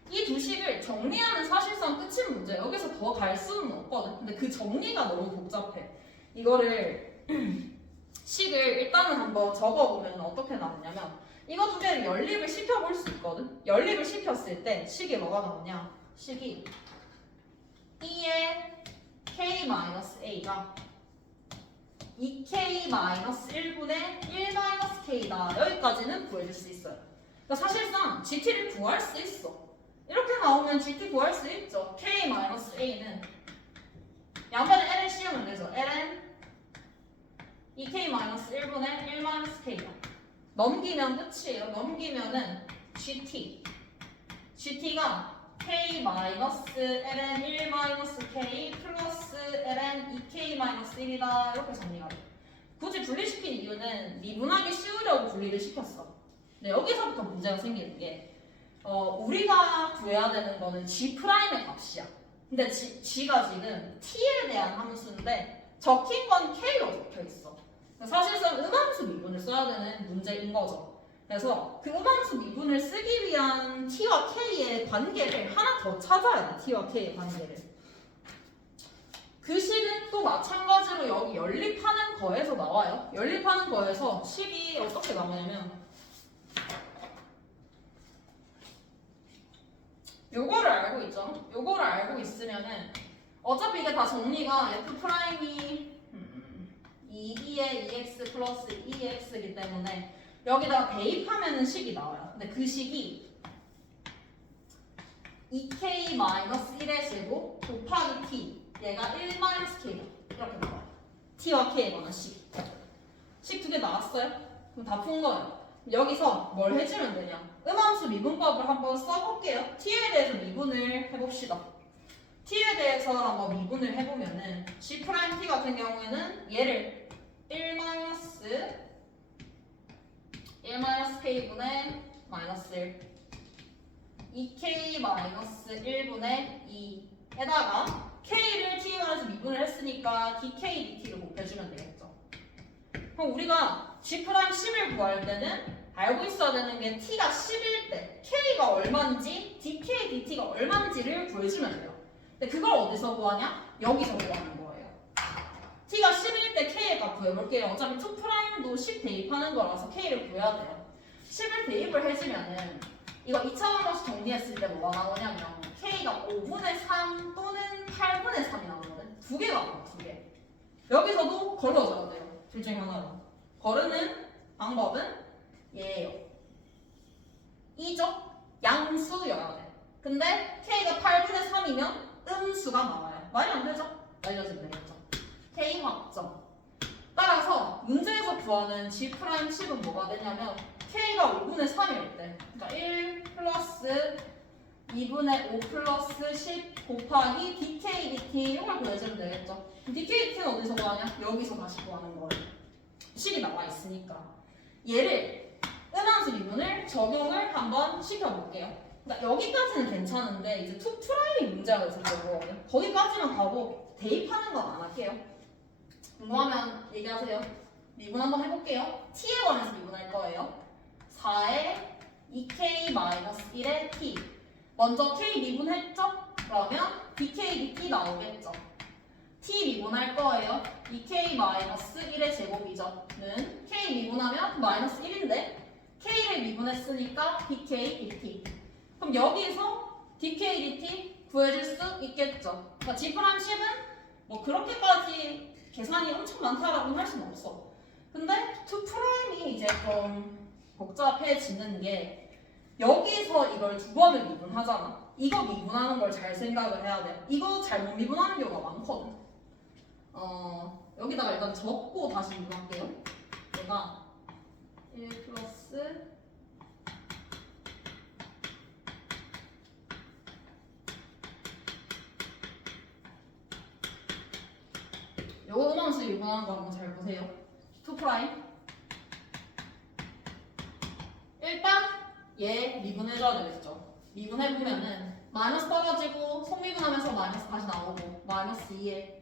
이 두 식을 정리하면 사실상 끝인 문제. 여기서 더 갈 수는 없거든. 근데 그 정리가 너무 복잡해. 이거를 식을 일단은 한번 적어보면 어떻게 나오냐면 이거 두 개를 연립을 시켜볼 수 있거든. 연립을 시켰을 때 식이 뭐가 나오냐? 식이 2의 k-a가 2k-1분의 1-k다. 여기까지는 구해줄 수 있어요. 그러니까 사실상 gt를 구할 수 있어. 이렇게 나오면 GT 구할 수 있죠. K-A는 양변에 L을 씌우면 되죠. L은 2K-1분의 1-K다. 넘기면 끝이에요. 넘기면은 GT가 K-ln 1-K 플러스 ln 2K-1이다. 이렇게 정리가 돼요. 굳이 분리시킨 이유는 미분하기 쉬우려고 분리를 시켰어. 근데 여기서부터 문제가 생기는 게 우리가 구해야 되는 거는 G'의 값이야. 근데 G가 지금 T에 대한 함수인데 적힌 건 K로 적혀 있어. 사실상 음함수 미분을 써야 되는 문제인 거죠. 그래서 그 음함수 미분을 쓰기 위한 T와 K의 관계를 하나 더 찾아야 돼. T와 K의 관계를. 그 식은 또 마찬가지로 여기 연립하는 거에서 나와요. 연립하는 거에서 식이 어떻게 나오냐면 요거를 알고 있죠? 요거를 알고 있으면은 어차피 이게 다 정리가 f 프라임이 2의 2x 플러스 2x이기 때문에 여기다가 대입하면은 식이 나와요. 근데 그 식이 2k-1의 제곱 곱하기 t 얘가 1-k 이렇게 나와요. t와 k에 관한 식 두 개 나왔어요? 그럼 다 푼 거예요. 여기서 뭘 해주면 되냐? 음함수 미분법을 한번 써볼게요. t에 대해서 미분을 해봅시다. t에 대해서 한번 미분을 해보면은 g 프라임 t 같은 경우에는 얘를 1-k분의 마이너스 1 2k-1분의 2에다가 k를 t에 관해서 미분을 했으니까 dk dt를 곱해주면 되겠죠. 그럼 우리가 g 프라임 10을 구할 때는 알고 있어야 되는 게 t가 10일 때 k가 얼마인지 dk dt가 얼마인지를 구해주면 돼요. 근데 그걸 어디서 구하냐? 여기서 구하는 거예요. t가 10일 때 k의 값 구해볼게요. 어차피 2'도 10 대입하는 거라서 k를 구해야 돼요. 10을 대입을 해주면은 이거 2차원 방식 정리했을 때 뭐가 나오냐면 k가 5분의 3 또는 8분의 3이 나오거든. 두 개가 나와, 두 개. 여기서도 걸러줘야 돼요. 둘 중에 하나로. 거르는 방법은 얘예요. 2죠? 양수여야 돼. 근데 K가 8분의 3이면 음수가 나와요. 말이 안 되죠? 알려주면 되겠죠? K 확정. 따라서 문제에서 구하는 G'10은 뭐가 되냐면 K가 5분의 3일 때 그러니까 1 플러스 2분의 5 플러스 10 곱하기 DK, DT 이걸 구해주면 되겠죠? DK, DT는 어디서 구하냐? 여기서 다시 구하는 거예요. 식이 나와 있으니까. 얘를 음함수 미분을 적용을 한번 시켜볼게요. 그러니까 여기까지는 괜찮은데 이제 2'이 문제가 있을 거거든요. 거기까지만 가고 대입하는 건 안 할게요. 궁금하면 얘기하세요. 미분 한번 해볼게요. t에 관해서 미분할 거예요. 4에 2k-1의 t. 먼저 k 미분했죠? 그러면 dk, dt 나오겠죠? t 미분할 거예요. 2k-1의 제곱이죠. 는 k 미분하면 마이너스 1인데 k를 미분했으니까 dk, dt. 그럼 여기서 dk, dt 구해줄 수 있겠죠? 그러니까 G'10은 뭐 그렇게까지 계산이 엄청 많다라고는 할 수는 없어. 근데 2'이 이제 좀 복잡해지는 게 여기서 이걸 두 번을 미분하잖아. 이거 미분하는 걸 잘 생각을 해야 돼. 이거 잘못 미분하는 경우가 많거든. 여기다가 일단 적고 다시 미분할게요. 얘가 1 플러스 요거 음함수 미분하는 거 한번 잘 보세요. 2'. 일단 얘 미분해줘야 되겠죠. 미분해보면은 마이너스 떨어지고 속미분하면서 마이너스 다시 나오고 마이너스 2에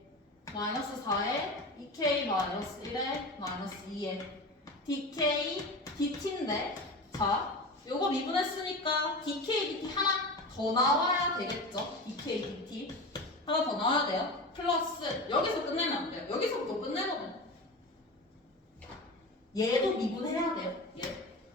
마이너스 4에 2k 마이너스 1에 마이너스 2에 dk dt인데 자 요거 미분했으니까 dk dt 하나 더 나와야 되겠죠. dk dt 하나 더 나와야 돼요. 플러스 여기서 끝내면 안 돼요. 여기서부터 끝내거든. 얘도 미분해야 돼요.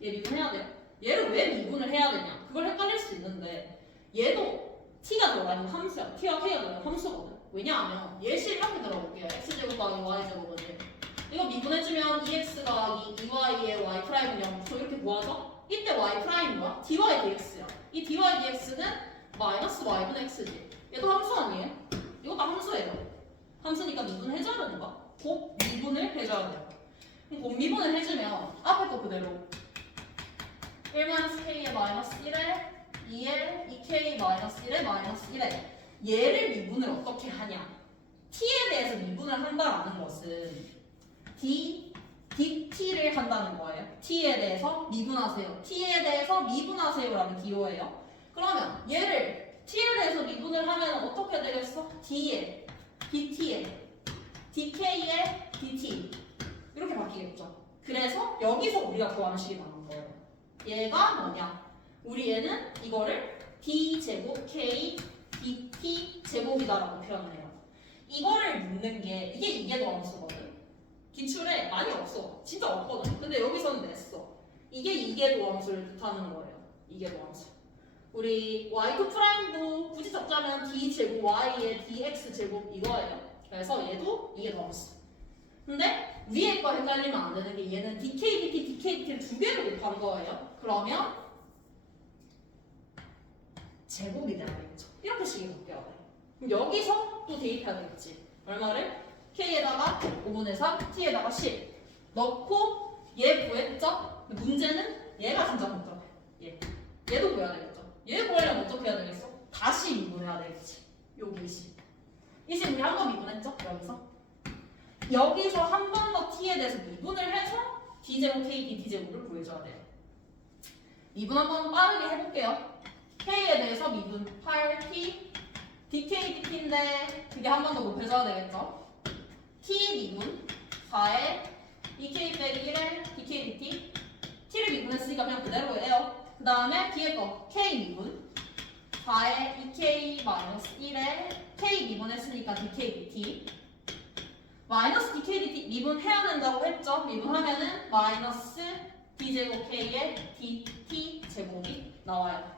얘 미분해야 돼요. 얘를 왜 미분을 해야 되냐? 그걸 헷갈릴 수 있는데 얘도 t가 들어가는 함수야. t와 k가 들어가는 함수거든. 왜냐하면 예시 이렇게 들어볼게요. x제곱 더하기 y제곱은 이거 미분해주면 2x 더하기 2y의 y'은 0. 저 이렇게 구하죠? 이때 y' 뭐야? dy dx야. 이 dy dx는 마이너스 y분의 x지. 얘도 함수 아니에요? 이것도 함수예요. 함수니까 미분해줘야 되는 거야. 곱 미분을 해줘야 돼요. 그럼 곱 미분을 해주면 앞에 거 그대로 1-k의 마이너스 1에 2에 2k 마이너스 1에 마이너스 1에 얘를 미분을 어떻게 하냐? t에 대해서 미분을 한다라는 것은 dt를 한다는 거예요. t에 대해서 미분하세요. t에 대해서 미분하세요라는 기호예요. 그러면 얘를 t에 대해서 미분을 하면 어떻게 되겠어? d에 dt에 dk에 dt 이렇게 바뀌겠죠. 그래서 여기서 우리가 구하는 식이 나온 거예요. 얘가 뭐냐? 우리 얘는 이거를 d제곱 k dt 제곱이다라고 표현을 해요. 이거를 묻는 게 이게 도함수거든. 기출에 많이 없어. 진짜 없거든. 근데 여기서는 냈어. 이게 도함수를 뜻하는 거예요. 이게 도함수. 우리 y2'도 굳이 적자면 d제곱 y의 dx제곱 이거예요. 그래서 얘도 이게 도함수. 근데 위에 거 헷갈리면 안 되는 게 얘는 dk, dt, dk, dt를 두 개를 곱한 거예요. 그러면 제곱이 돼야 되겠죠. 이렇게 식이 바뀌어야 돼. 그럼 여기서 또 대입해야 되겠지. 얼마를? k에다가 5분의 3, t에다가 10 넣고 얘 구했죠? 근데 문제는 얘가 진짜 복잡해. 얘도 구해야 되겠죠. 얘 구하려면 어떻게 해야 되겠어? 다시 미분해야 되겠지. 여기 20 우리 한 번 미분했죠? 여기서 한 번 더 t에 대해서 미분을 해서 d제곱 k dt제곱을 구해줘야 돼요. 미분 한번 빠르게 해볼게요. k에 대해서 미분 8t dk dt인데 그게 한 번 더 곱해줘야 되겠죠. t 미분 4에 2k 빼기 1에 dk dt t를 미분했으니까 그냥 그대로예요. 그 다음에 뒤에 거 k 미분 4에 2k 마이너스 1에 k 미분했으니까 dk dt 마이너스 dk dt 미분해야 된다고 했죠. 미분하면은 마이너스 d제곱 k의 dt 제곱이 나와요.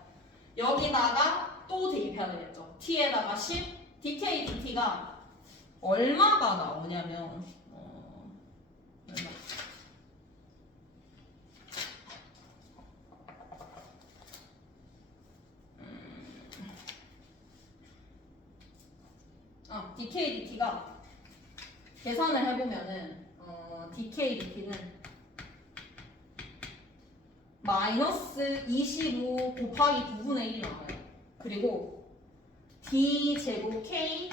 여기다가 또 대입해야 되겠죠. t에다가 10 dk dt가 얼마가 나오냐면 얼마? dk dt가 계산을 해보면은 dk dt는 마이너스 25 곱하기 9분의 1이 나와요. 그리고 d 제곱 k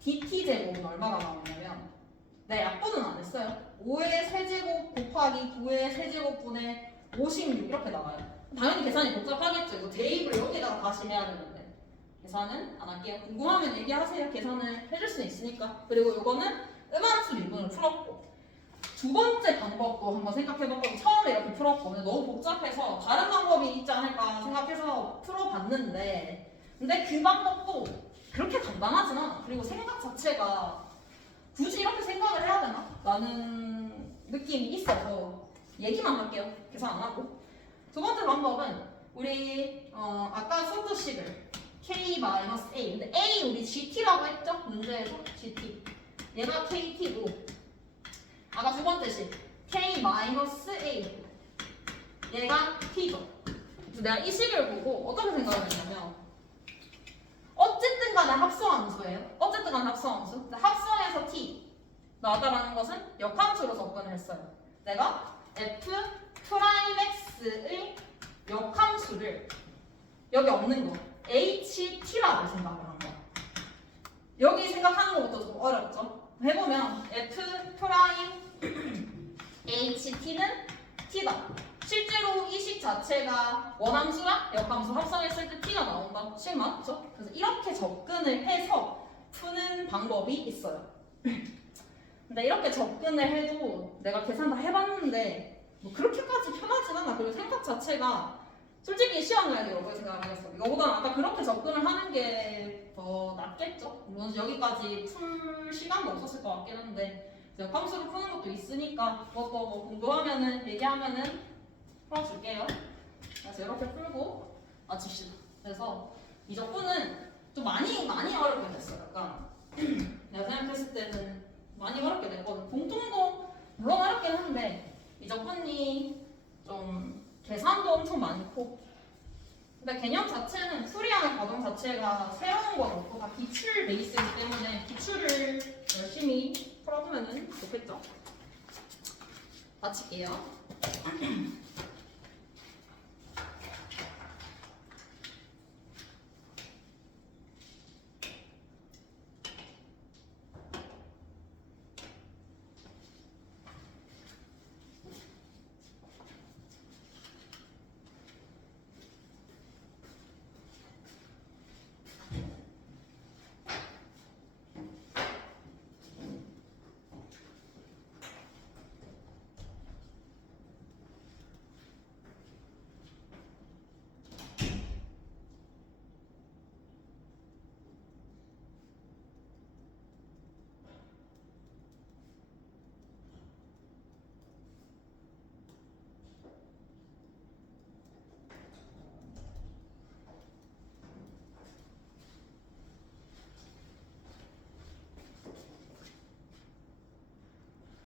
dt 제곱은 얼마가 나오냐면 네, 약분은 안 했어요. 5의 세제곱 곱하기 9의 세제곱분의 56 이렇게 나와요. 당연히 계산이 복잡하겠죠. 이거 대입을 여기다가 다시 해야 되는데 계산은 안 할게요. 궁금하면 얘기하세요. 계산을 해줄 수 있으니까. 그리고 이거는 음함수 미분을 풀었고 두 번째 방법도 한번 생각해봤거든요. 처음에 이렇게 풀었고 근데 너무 복잡해서 다른 방법이 있지 않을까 생각해서 풀어봤는데 근데 그 방법도 그렇게 간단하진 않아. 그리고 생각 자체가 굳이 이렇게 생각을 해야 되나? 라는 느낌이 있어서 얘기만 할게요. 계산 안 하고. 두 번째 방법은 우리 아까 썼던 식을 k-a 근데 a 우리 gt라고 했죠? 문제에서 gt 얘가 kt고 아까 두 번째 식 k-a 얘가 t죠. 그래서 내가 이 식을 보고 어떻게 생각을 했냐면 어쨌든 간에 합성함수예요. 어쨌든 간에 합성함수. 합성해서 t 나왔다라는 것은 역함수로 접근을 했어요. 내가 f 프라임 x의 역함수를 여기 없는 거 ht라고 생각을 한 거야. 여기 생각하는 것도 좀 어렵죠. 해보면 f 프라임 ht는 t다. 실제로 이 식 자체가 원함수랑 역함수 합성했을 때 t가 나온다. 식 맞죠? 그래서 이렇게 접근을 해서 푸는 방법이 있어요. 근데 이렇게 접근을 해도 내가 계산 다 해봤는데 뭐 그렇게까지 편하진 않아. 그리고 생각 자체가 솔직히 시험 가야 이렇게 생각을 하겠어. 이거보다는 아까 그렇게 접근을 하는 게 더 낫겠죠? 물론 여기까지 풀 시간도 없었을 것 같긴 한데 역함수로 푸는 것도 있으니까 그것도 뭐 궁금하면은 얘기하면은 풀어줄게요. 그래서 이렇게 풀고 마칩시다. 그래서 이 적분은 좀 많이 어렵게 됐어요. 약간 내가 생각했을 때는 많이 어렵게 됐거든. 공통도 물론 어렵긴 한데 이 적분이 좀 계산도 엄청 많고 근데 개념 자체는 풀이하는 과정 자체가 새로운 건 없고 다 기출 베이스이기 때문에 기출을 열심히 풀어보면 좋겠죠. 마칠게요.